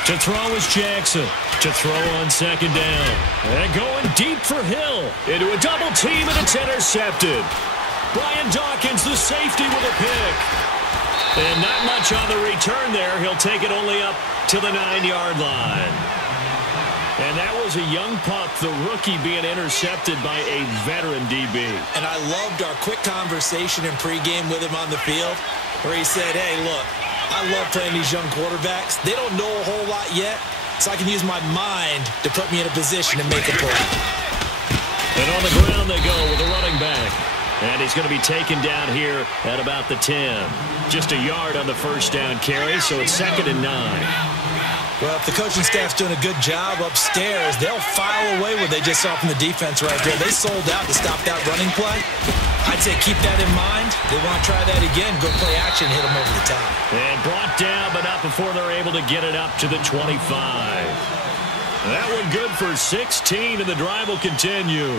To throw is Jackson. To throw on 2nd down. And going deep for Hill. Into a double team, and it's intercepted. Brian Dawkins, the safety, with a pick. And not much on the return there. He'll take it only up to the 9-yard line. And that was a young pup, the rookie, being intercepted by a veteran DB. And I loved our quick conversation in pregame with him on the field, where he said, hey, look, I love playing these young quarterbacks. They don't know a whole lot yet, so I can use my mind to put me in a position to make a play. And on the ground they go with a running back. And he's going to be taken down here at about the 10. Just a yard on the first down carry, so it's 2nd and 9. Well, if the coaching staff's doing a good job upstairs, they'll file away what they just saw from the defense right there. They sold out to stop that running play. I'd say keep that in mind. They want to try that again. Go play action, hit them over the top. And brought down, but not before they're able to get it up to the 25. That one good for 16, and the drive will continue.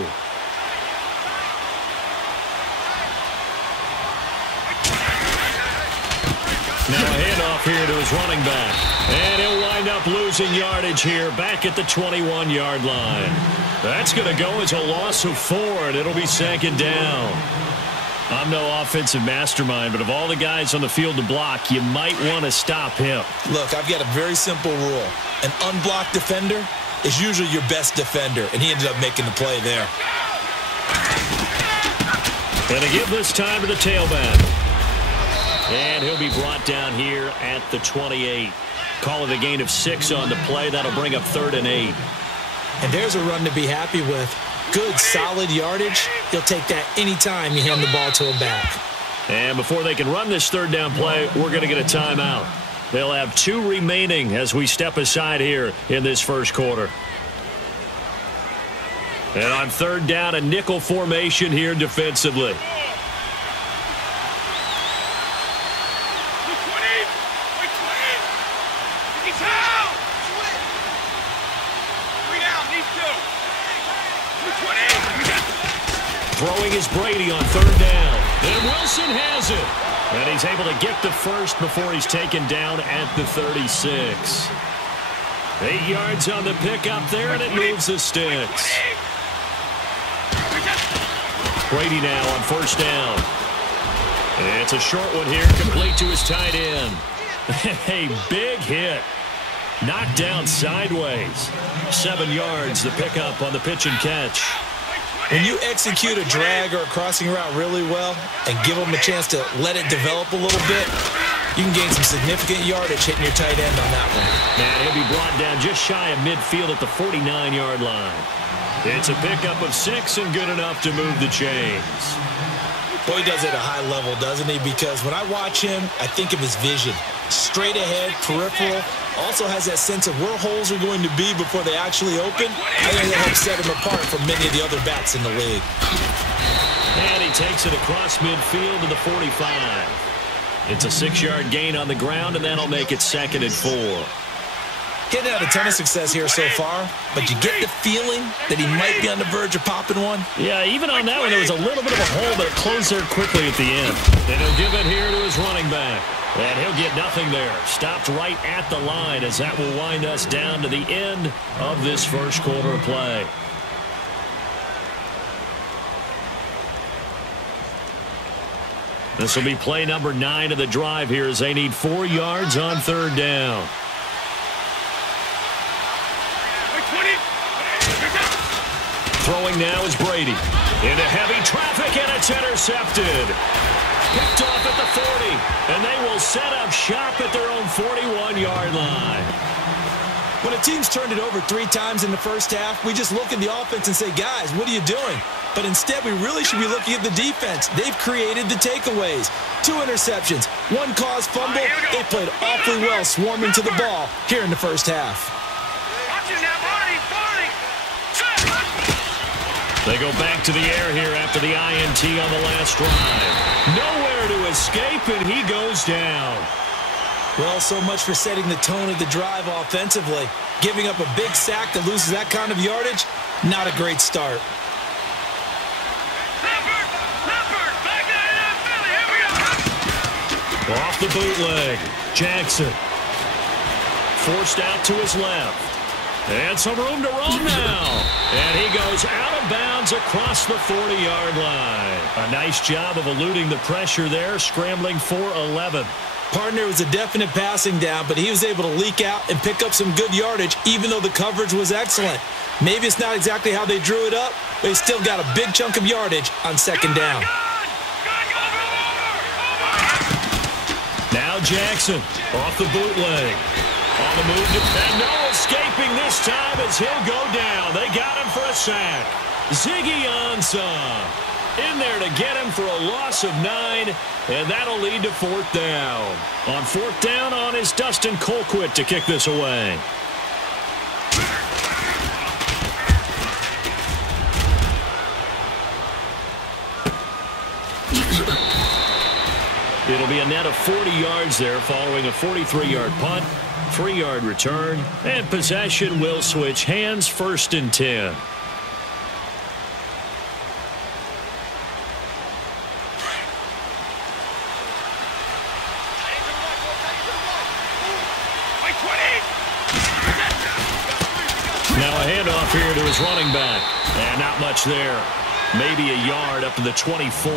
Now a handoff here to his running back. And he'll wind up losing yardage here back at the 21-yard line. That's going to go as a loss of 4, and it'll be second down. I'm no offensive mastermind, but of all the guys on the field to block, you might want to stop him. Look, I've got a very simple rule. An unblocked defender is usually your best defender, and he ended up making the play there. Going to give this time to the tailback. And he'll be brought down here at the 28. Call it a gain of 6 on the play. That'll bring up 3rd and 8. And there's a run to be happy with. Good, solid yardage. He'll take that anytime you hand the ball to him back. And before they can run this 3rd down play, we're going to get a timeout. They'll have 2 remaining as we step aside here in this first quarter. And on 3rd down, a nickel formation here defensively. Throwing is Brady on 3rd down. And Wilson has it. And he's able to get the first before he's taken down at the 36. 8 yards on the pickup there, and it moves the sticks. Brady now on 1st down. And it's a short one here, complete to his tight end. A big hit. Knocked down sideways. 7 yards, the pickup on the pitch and catch. When you execute a drag or a crossing route really well and give them a chance to let it develop a little bit, you can gain some significant yardage hitting your tight end on that one. And he'll be brought down just shy of midfield at the 49-yard line. It's a pickup of 6 and good enough to move the chains. Boy, he does it at a high level, doesn't he? Because when I watch him, I think of his vision. Straight ahead, peripheral. Also has that sense of where holes are going to be before they actually open. I think that helps set him apart from many of the other backs in the league. And he takes it across midfield to the 45. It's a 6-yard gain on the ground, and that'll make it 2nd and 4. Getting had a ton of success here so far, but you get the feeling that he might be on the verge of popping one. Yeah, even on that one, there was a little bit of a hole, but it closed there quickly at the end. And he'll give it here to his running back. And he'll get nothing there. Stopped right at the line as that will wind us down to the end of this first quarter of play. This will be play number 9 of the drive here as they need 4 yards on 3rd down. Throwing now is Brady. Into heavy traffic, and it's intercepted. Picked off at the 40, and they will set up shop at their own 41-yard line. When a team's turned it over 3 times in the first half, we just look at the offense and say, guys, what are you doing? But instead, we really should be looking at the defense. They've created the takeaways. 2 interceptions, 1 caused fumble. They played awfully well swarming to the ball here in the first half. They go back to the air here after the INT on the last drive. Nowhere to escape, and he goes down. Well, so much for setting the tone of the drive offensively. Giving up a big sack that loses that kind of yardage, not a great start. Off the bootleg, Jackson. Forced out to his left. And some room to run now. And he goes out of bounds across the 40-yard line. A nice job of eluding the pressure there, scrambling for 11. Partner was a definite passing down, but he was able to leak out and pick up some good yardage, even though the coverage was excellent. Maybe it's not exactly how they drew it up, but he still got a big chunk of yardage on 2nd down. Now Jackson off the bootleg. On the move, and no escaping this time as he'll go down. They got him for a sack. Ziggy Ansah in there to get him for a loss of 9, and that'll lead to 4th down. On 4th down on is Dustin Colquitt to kick this away. It'll be a net of 40 yards there following a 43-yard punt, 3-yard return, and possession will switch hands, 1st and 10. Now a handoff here to his running back. And not much there. Maybe a yard up to the 24.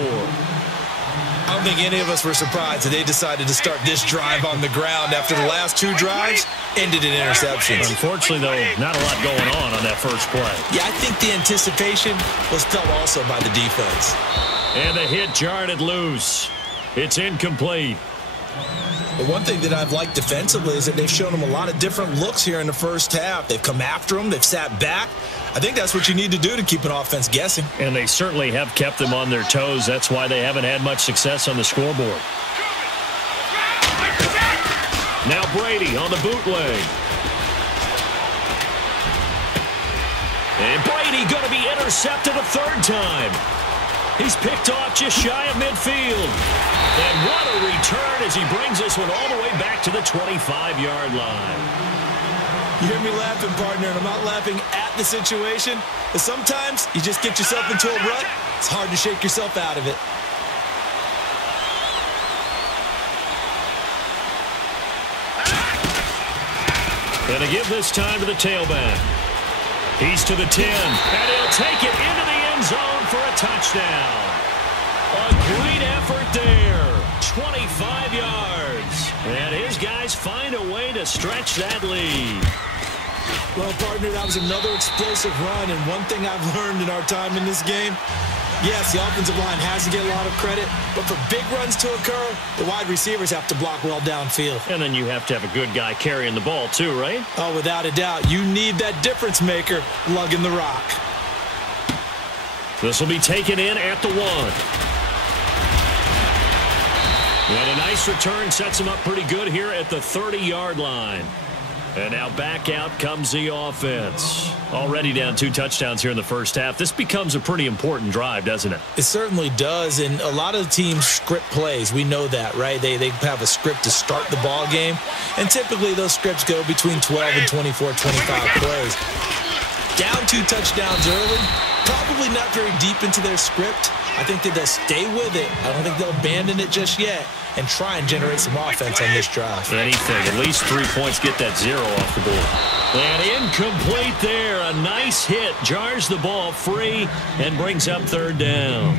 I don't think any of us were surprised that they decided to start this drive on the ground after the last 2 drives ended in interceptions. Unfortunately, though, not a lot going on that first play. Yeah, I think the anticipation was felt also by the defense. And the hit jarred it loose. It's incomplete. But one thing that I've liked defensively is that they've shown them a lot of different looks here in the first half. They've come after them. They've sat back. I think that's what you need to do to keep an offense guessing. And they certainly have kept them on their toes. That's why they haven't had much success on the scoreboard. Now Brady on the bootleg. And Brady going to be intercepted a 3rd time. He's picked off just shy of midfield. And what a return as he brings this one all the way back to the 25-yard line. You hear me laughing, partner, and I'm not laughing at the situation, but sometimes you just get yourself into a rut. It's hard to shake yourself out of it. And to give this time to the tailback. He's to the 10, and he'll take it into the end zone for a touchdown. A great effort there. 25 yards. And his guys find a way to stretch that lead. Well, partner, that was another explosive run, and one thing I've learned in our time in this game, yes, the offensive line has to get a lot of credit, but for big runs to occur, the wide receivers have to block well downfield. And then you have to have a good guy carrying the ball too, right? Oh, without a doubt. You need that difference maker lugging the rock. This will be taken in at the 1. And a nice return sets him up pretty good here at the 30-yard line. And now back out comes the offense. Already down 2 touchdowns here in the first half. This becomes a pretty important drive, doesn't it? It certainly does, and a lot of teams script plays. We know that, right? They have a script to start the ball game, and typically those scripts go between 12 and 24, 25 plays. Down 2 touchdowns early, probably not very deep into their script. I think that they'll stay with it. I don't think they'll abandon it just yet and try and generate some offense on this drive. Anything. At least 3 points, get that 0 off the board. And incomplete there. A nice hit. Jars the ball free and brings up 3rd down.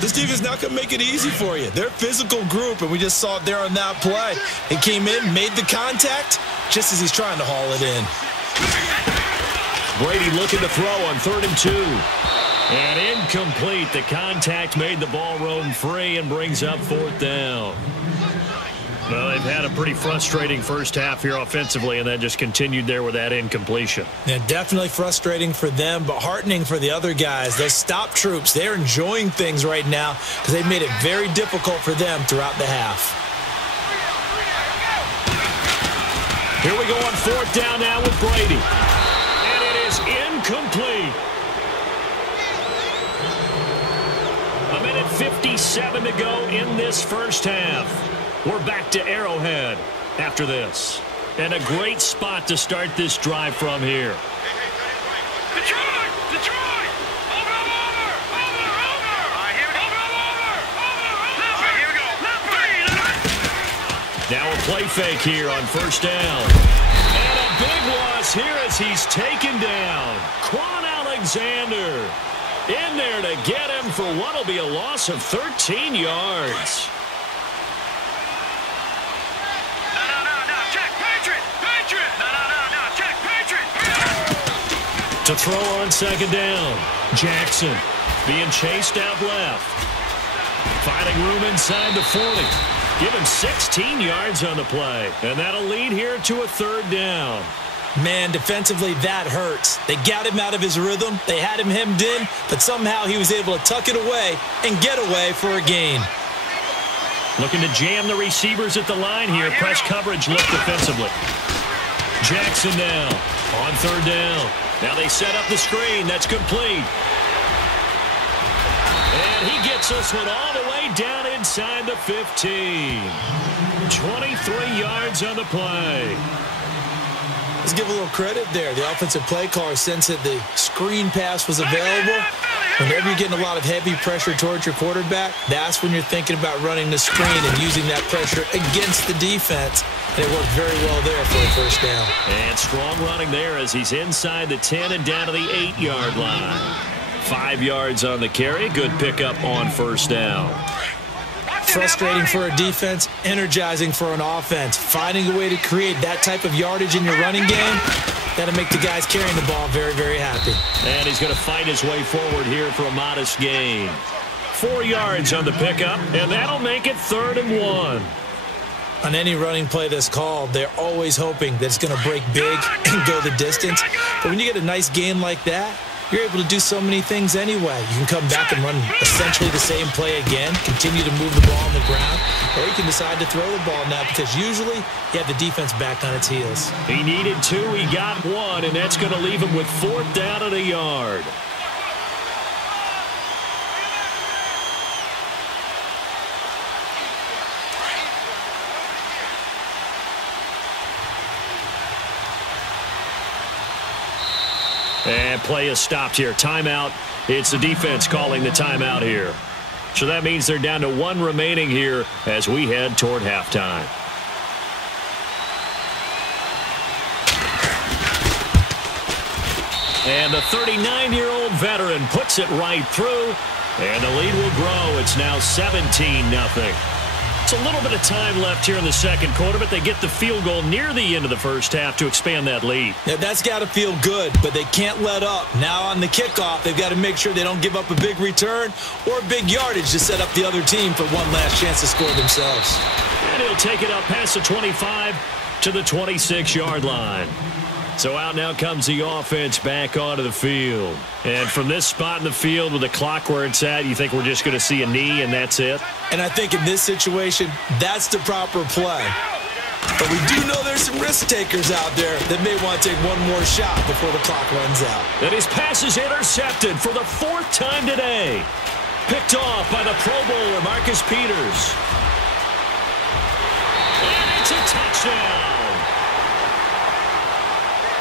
This team is not going to make it easy for you. They're a physical group, and we just saw it there on that play. He came in, made the contact, just as he's trying to haul it in. Brady looking to throw on 3rd and 2. And incomplete. The contact made the ball roam free and brings up 4th down. Well, they've had a pretty frustrating first half here offensively, and then just continued there with that incompletion. Yeah, definitely frustrating for them, but heartening for the other guys. Those stop troops, they're enjoying things right now because they've made it very difficult for them throughout the half. Here we go on 4th down now with Brady. And it is incomplete. 1:57 to go in this first half. We're back to Arrowhead after this. And a great spot to start this drive from here. Detroit! Detroit! Over! Here we go. Now a play fake here on 1st down. And a big loss here as he's taken down. Quan Alexander in there to get him for what will be a loss of 13 yards. Check, Patriot! Check, Patriot! To throw on 2nd down. Jackson being chased out left. Finding room inside the 40. Give him 16 yards on the play. And that'll lead here to a 3rd down. Man, defensively, that hurts. They got him out of his rhythm. They had him hemmed in, but somehow he was able to tuck it away and get away for a gain. Looking to jam the receivers at the line here. Press coverage look defensively. Jackson now on 3rd down. Now they set up the screen. That's complete. And And he gets this one all the way down inside the 15. 23 yards on the play. Let's give a little credit there. The offensive play caller sensed that the screen pass was available. Whenever you're getting a lot of heavy pressure towards your quarterback, that's when you're thinking about running the screen and using that pressure against the defense. And it worked very well there for a first down. And strong running there as he's inside the 10 and down to the 8-yard line. 5 yards on the carry. Good pickup on first down. Frustrating for a defense, energizing for an offense. Finding a way to create that type of yardage in your running game, that'll make the guys carrying the ball very, very happy. And he's going to fight his way forward here for a modest gain. 4 yards on the pickup, and that'll make it 3rd and 1. On any running play that's called, they're always hoping that it's going to break big and go the distance. But when you get a nice gain like that, you're able to do so many things anyway. You can come back and run essentially the same play again, continue to move the ball on the ground, or you can decide to throw the ball now because usually you have the defense back on its heels. He needed 2, he got 1, and that's going to leave him with 4th down at a yard. And play is stopped here. Timeout. It's the defense calling the timeout here. So that means they're down to 1 remaining here as we head toward halftime. And the 39-year-old veteran puts it right through, and the lead will grow. It's now 17-0. It's a little bit of time left here in the second quarter, but they get the field goal near the end of the first half to expand that lead. Yeah, that's got to feel good, but they can't let up. Now on the kickoff, they've got to make sure they don't give up a big return or big yardage to set up the other team for one last chance to score themselves. And he'll take it up past the 25 to the 26-yard line. So out now comes the offense back onto the field. And from this spot in the field with the clock where it's at, you think we're just going to see a knee and that's it? And I think in this situation, that's the proper play. But we do know there's some risk takers out there that may want to take one more shot before the clock runs out. And his pass is intercepted for the 4th time today. Picked off by the Pro Bowler, Marcus Peters. And it's a touchdown.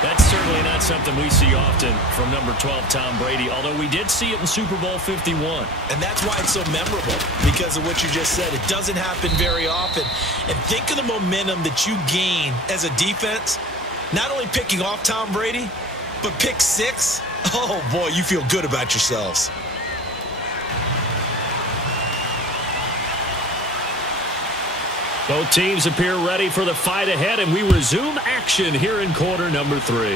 That's certainly not something we see often from number 12, Tom Brady, although we did see it in Super Bowl 51. And that's why it's so memorable, because of what you just said. It doesn't happen very often. And think of the momentum that you gain as a defense, not only picking off Tom Brady, but pick 6. Oh, boy, you feel good about yourselves. Both teams appear ready for the fight ahead, and we resume action here in quarter number 3.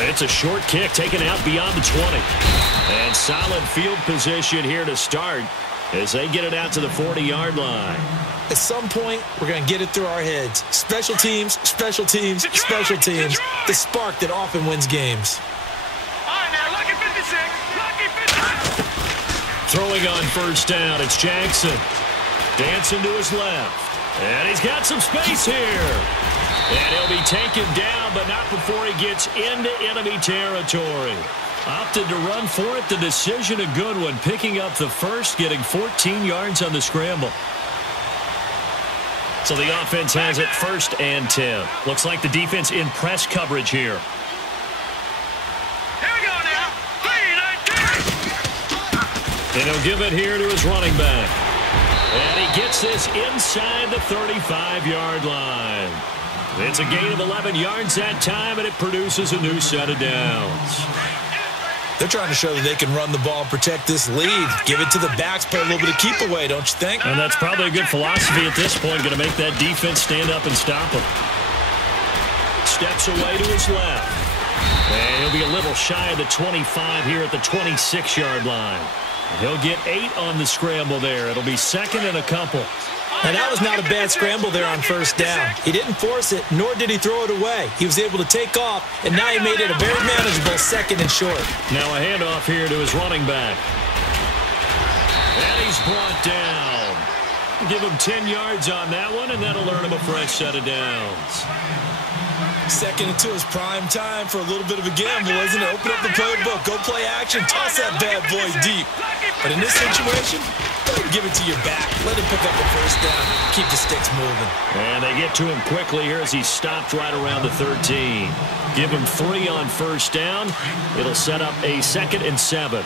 And it's a short kick taken out beyond the 20. And solid field position here to start as they get it out to the 40-yard line. At some point, we're going to get it through our heads. Special teams, special teams, special teams. The spark that often wins games. All right, now, lucky 56. Lucky 56. Throwing on first down, it's Jackson. Dancing to his left. And he's got some space here. And he'll be taken down, but not before he gets into enemy territory. Opted to run for it. The decision a good one. Picking up the first, getting 14 yards on the scramble. So the offense has it 1st and 10. Looks like the defense in press coverage here. Here we go now. 3, 19. And he'll give it here to his running back. And he gets this inside the 35-yard line. It's a gain of 11 yards that time, and it produces a new set of downs. They're trying to show that they can run the ball and protect this lead. Give it to the backs, play a little bit of keep away, don't you think? And that's probably a good philosophy at this point, going to make that defense stand up and stop him. Steps away to his left. And he'll be a little shy of the 25 here at the 26-yard line. He'll get 8 on the scramble there. It'll be 2nd and a couple. And that was not a bad scramble there on first down. He didn't force it, nor did he throw it away. He was able to take off, and now he made it a very manageable 2nd and short. Now a handoff here to his running back. And he's brought down. Give him 10 yards on that one, and that'll earn him a fresh set of downs. Second into his prime time for a little bit of a gamble, isn't it? Open up the playbook, go play action, toss that bad boy deep. But in this situation, give it to your back. Let him pick up the first down. Keep the sticks moving. And they get to him quickly here as he stopped right around the 13. Give him 3 on first down. It'll set up a 2nd and 7.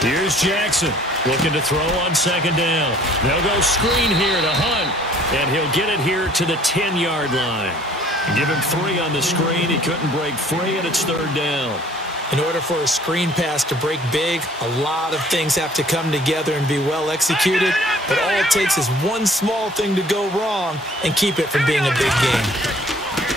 Here's Jackson looking to throw on 2nd down. They'll go screen here to Hunt, and he'll get it here to the 10-yard line. Give him 3 on the screen. He couldn't break free, and it's 3rd down. In order for a screen pass to break big, a lot of things have to come together and be well executed, but all it takes is one small thing to go wrong and keep it from being a big game.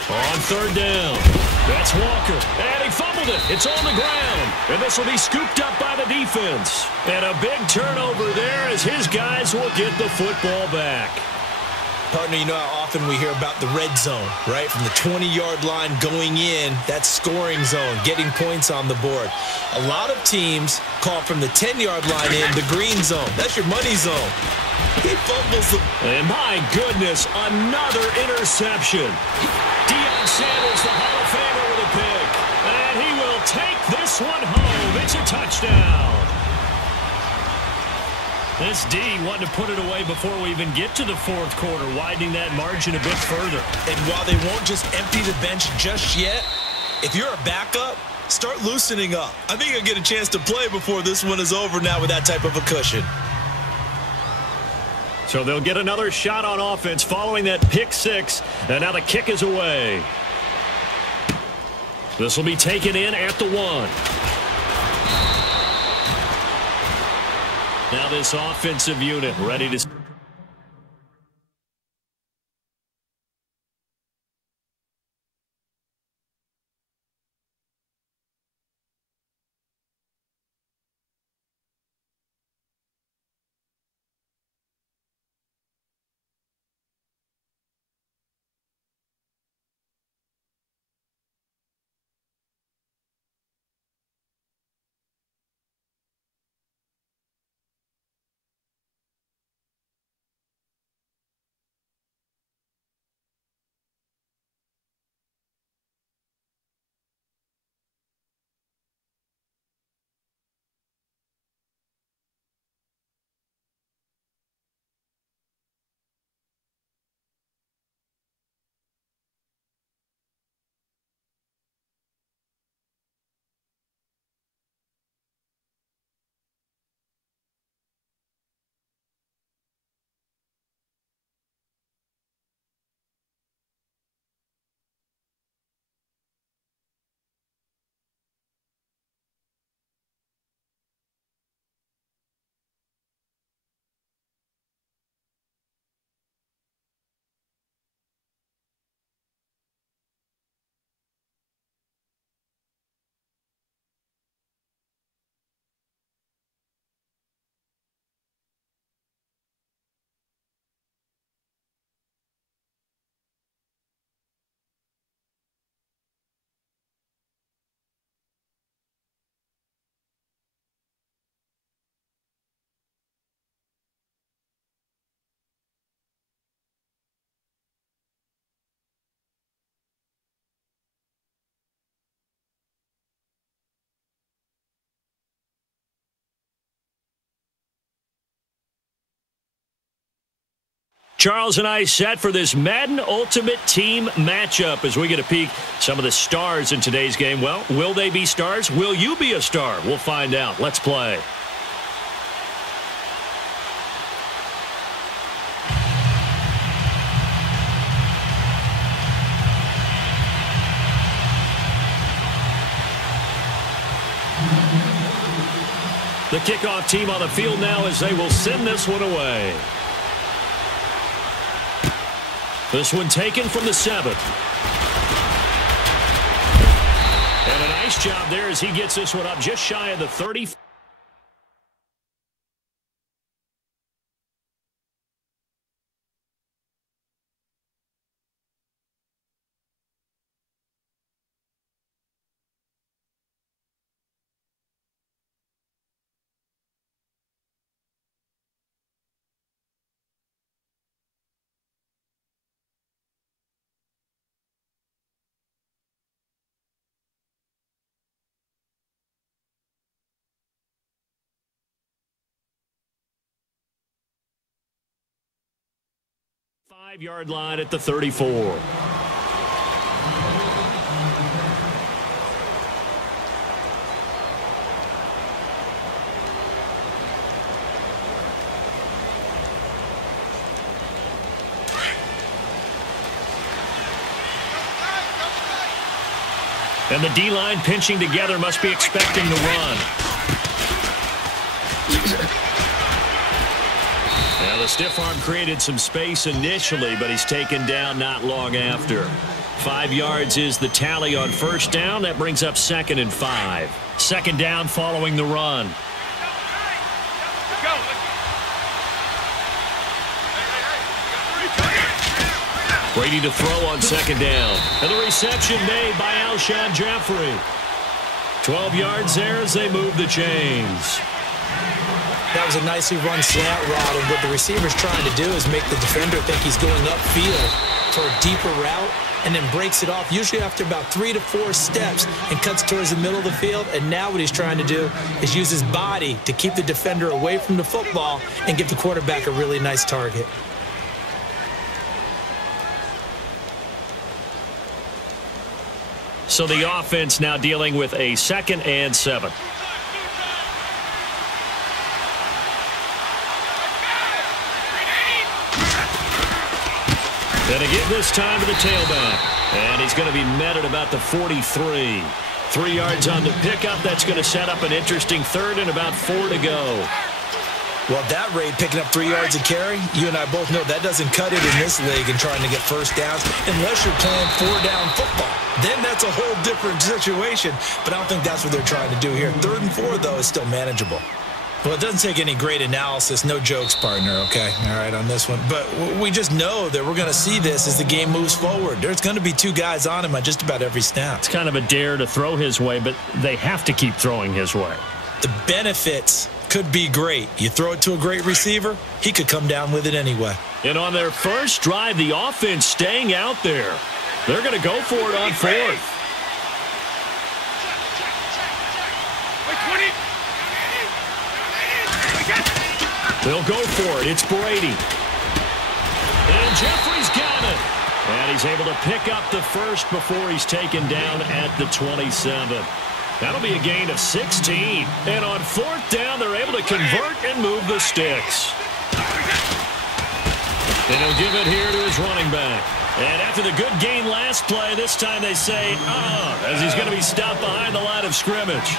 On 3rd down, that's Walker, and he fumbled it. It's on the ground, and this will be scooped up by the defense. And a big turnover there as his guys will get the football back. Partner, you know how often we hear about the red zone, right? From the 20-yard line going in, that scoring zone, getting points on the board. A lot of teams call from the 10-yard line in the green zone. That's your money zone. He fumbles them. And my goodness, another interception. Deion Sanders, the Hall of Famer, with a pick. And he will take this one home. It's a touchdown. This D wanting to put it away before we even get to the 4th quarter, widening that margin a bit further. And while they won't just empty the bench just yet, if you're a backup, start loosening up. I think you'll get a chance to play before this one is over now with that type of a cushion. So they'll get another shot on offense following that pick 6, and now the kick is away. This will be taken in at the 1. Now this offensive unit ready to... Charles and I set for this Madden Ultimate Team matchup as we get a peek some of the stars in today's game. Well, will they be stars? Will you be a star? We'll find out. Let's play. The kickoff team on the field now as they will send this one away. This one taken from the 7. And a nice job there as he gets this one up just shy of the 30. 5-yard line at the 34. And the D-line pinching together must be expecting the run. Now the stiff arm created some space initially, but he's taken down not long after. 5 yards is the tally on first down. That brings up 2nd and 5. Second down following the run. Brady to throw on 2nd down. And the reception made by Alshon Jeffrey. 12 yards there as they move the chains. That was a nicely run slant route, and what the receiver's trying to do is make the defender think he's going upfield for a deeper route and then breaks it off, usually after about 3 to 4 steps, and cuts towards the middle of the field. And now what he's trying to do is use his body to keep the defender away from the football and give the quarterback a really nice target. So the offense now dealing with a 2nd and 7. And again this time to the tailback. And he's going to be met at about the 43. 3 yards on the pickup. That's going to set up an interesting 3rd and about 4 to go. Well, at that rate, picking up 3 yards a carry, you and I both know that doesn't cut it in this league and trying to get first downs unless you're playing 4-down football. Then that's a whole different situation, but I don't think that's what they're trying to do here. 3rd and 4, though, is still manageable. Well, it doesn't take any great analysis. No jokes, partner, okay? All right, on this one. But we just know that we're going to see this as the game moves forward. There's going to be 2 guys on him on just about every snap. It's kind of a dare to throw his way, but they have to keep throwing his way. The benefits could be great. You throw it to a great receiver, he could come down with it anyway. And on their first drive, the offense staying out there. They're going to go for it on 4th. They'll go for it. It's Brady. And Jeffrey's got it. And he's able to pick up the first before he's taken down at the 27. That'll be a gain of 16. And on 4th down, they're able to convert and move the sticks. And he'll give it here to his running back. And after the good gain last play, this time they say, as he's going to be stopped behind the line of scrimmage.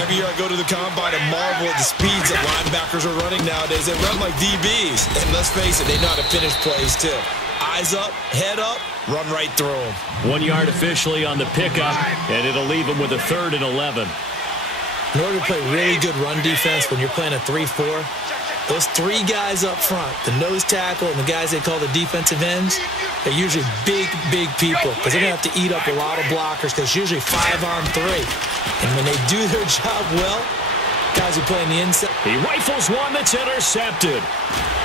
Every year I go to the combine and marvel at the speeds that linebackers are running nowadays. They run like DBs. And let's face it, they know how to finish plays too. Eyes up, head up, run right through them. 1 yard officially on the pickup, and it'll leave them with a 3rd and 11. In order to play really good run defense when you're playing a 3-4, those 3 guys up front, the nose tackle and the guys they call the defensive ends, they're usually big, big people because they're going to have to eat up a lot of blockers because it's usually 5-on-3. And when they do their job well, guys who play in the inside. He rifles one that's intercepted.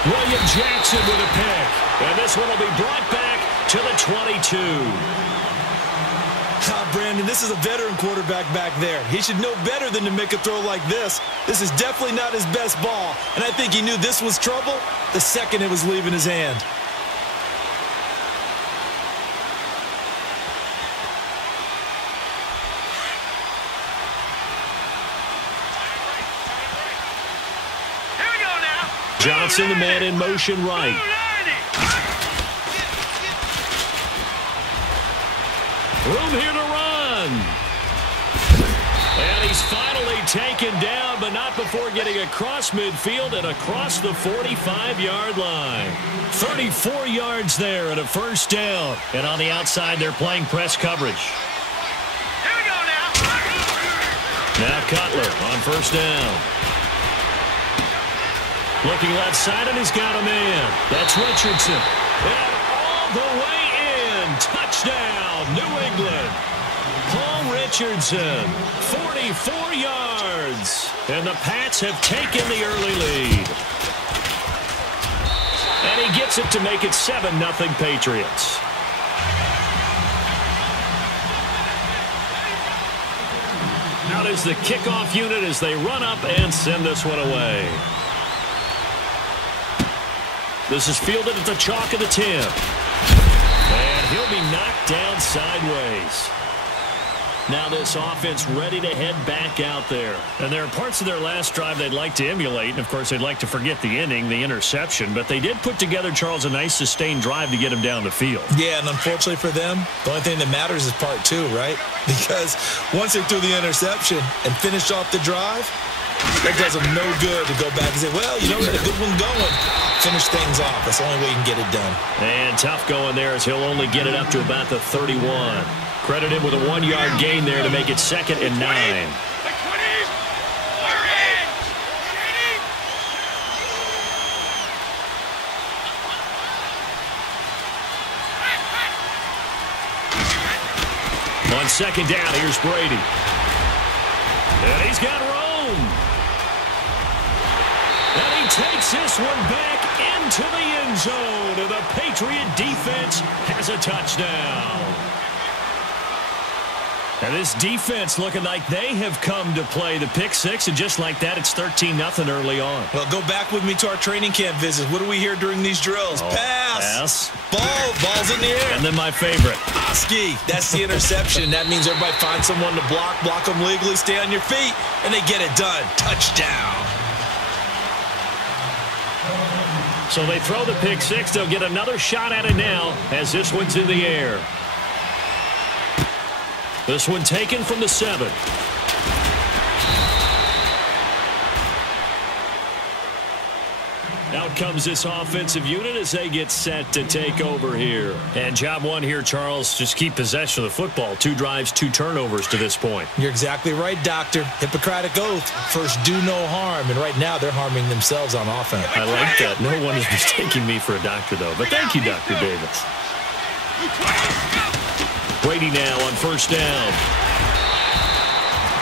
William Jackson with a pick. And this one will be brought back to the 22. Brandon, this is a veteran quarterback back there. He should know better than to make a throw like this. This is definitely not his best ball. And I think he knew this was trouble the second it was leaving his hand. Here we go now. Johnson, the man in motion right. Room here to run. And he's finally taken down, but not before getting across midfield and across the 45-yard line. 34 yards there and a first down. And on the outside, they're playing press coverage. Here we go now. Now Cutler on first down. Looking left side, and he's got a man. That's Richardson. And all the way in. Touchdown, New England. Paul Richardson, 44 yards. And the Pats have taken the early lead. And he gets it to make it 7-0 Patriots. Out is the kickoff unit as they run up and send this one away. This is fielded at the chalk of the 10. And he'll be knocked down sideways. Now this offense ready to head back out there. And there are parts of their last drive they'd like to emulate. And, of course, they'd like to forget the inning, the interception. But they did put together, Charles, a nice sustained drive to get him down the field. Yeah, and unfortunately for them, the only thing that matters is part 2, right? Because once they threw the interception and finished off the drive, that does them no good to go back and say, well, you know, we had a good one going. Finish things off. That's the only way you can get it done. And tough going there as he'll only get it up to about the 31. Credit him with a 1-yard gain there to make it 2nd and 9. On 2nd down, here's Brady. And he's got room. And he takes this one back into the end zone. And the Patriot defense has a touchdown. And this defense looking like they have come to play the pick 6, and just like that, it's 13-0 early on. Well, go back with me to our training camp visit. What do we hear during these drills? Pass. Ball's in the air. And then my favorite. Oski. That's the interception. That means everybody finds someone to block them legally, stay on your feet, and they get it done. Touchdown. So they throw the pick 6. They'll get another shot at it now as this one's in the air. This one taken from the 7. Out comes this offensive unit as they get set to take over here. And job 1 here, Charles, just keep possession of the football. 2 drives, 2 turnovers to this point. You're exactly right, Doctor. Hippocratic oath. First, do no harm. And right now, they're harming themselves on offense. I like that. No one is mistaking me for a doctor, though. But thank you, Dr. Davis. Brady now on 1st down.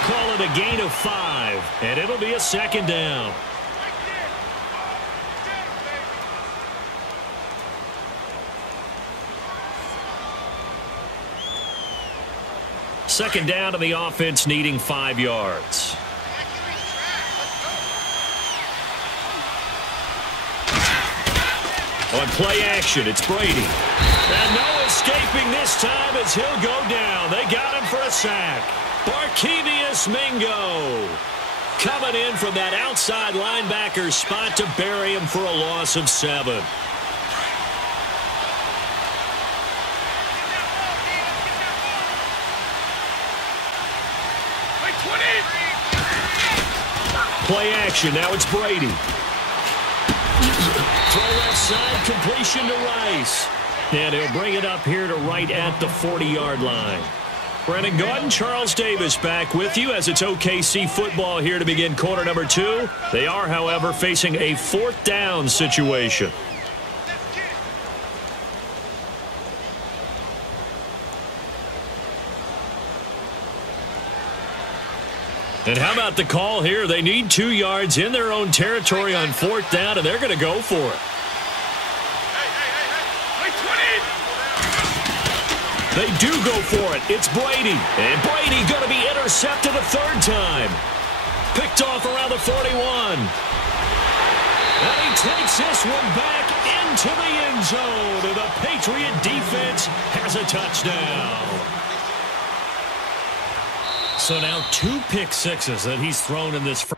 Call it a gain of 5, and it'll be a 2nd down. Second down to the offense, needing 5 yards. On play action, it's Brady. And no escaping this time as he'll go down. They got him for a sack. Barkevius Mingo coming in from that outside linebacker spot to bury him for a loss of 7. Play action, now it's Brady. Throw left side, completion to Rice. And he'll bring it up here to right at the 40-yard line. Brennan Gaudin, Charles Davis back with you as it's OKC football here to begin quarter number 2. They are, however, facing a 4th down situation. And how about the call here? They need 2 yards in their own territory on 4th down, and they're going to go for it. They do go for it. It's Brady. And Brady going to be intercepted a 3rd time. Picked off around the 41. And he takes this one back into the end zone. And the Patriot defense has a touchdown. So now 2 pick 6s that he's thrown in this first.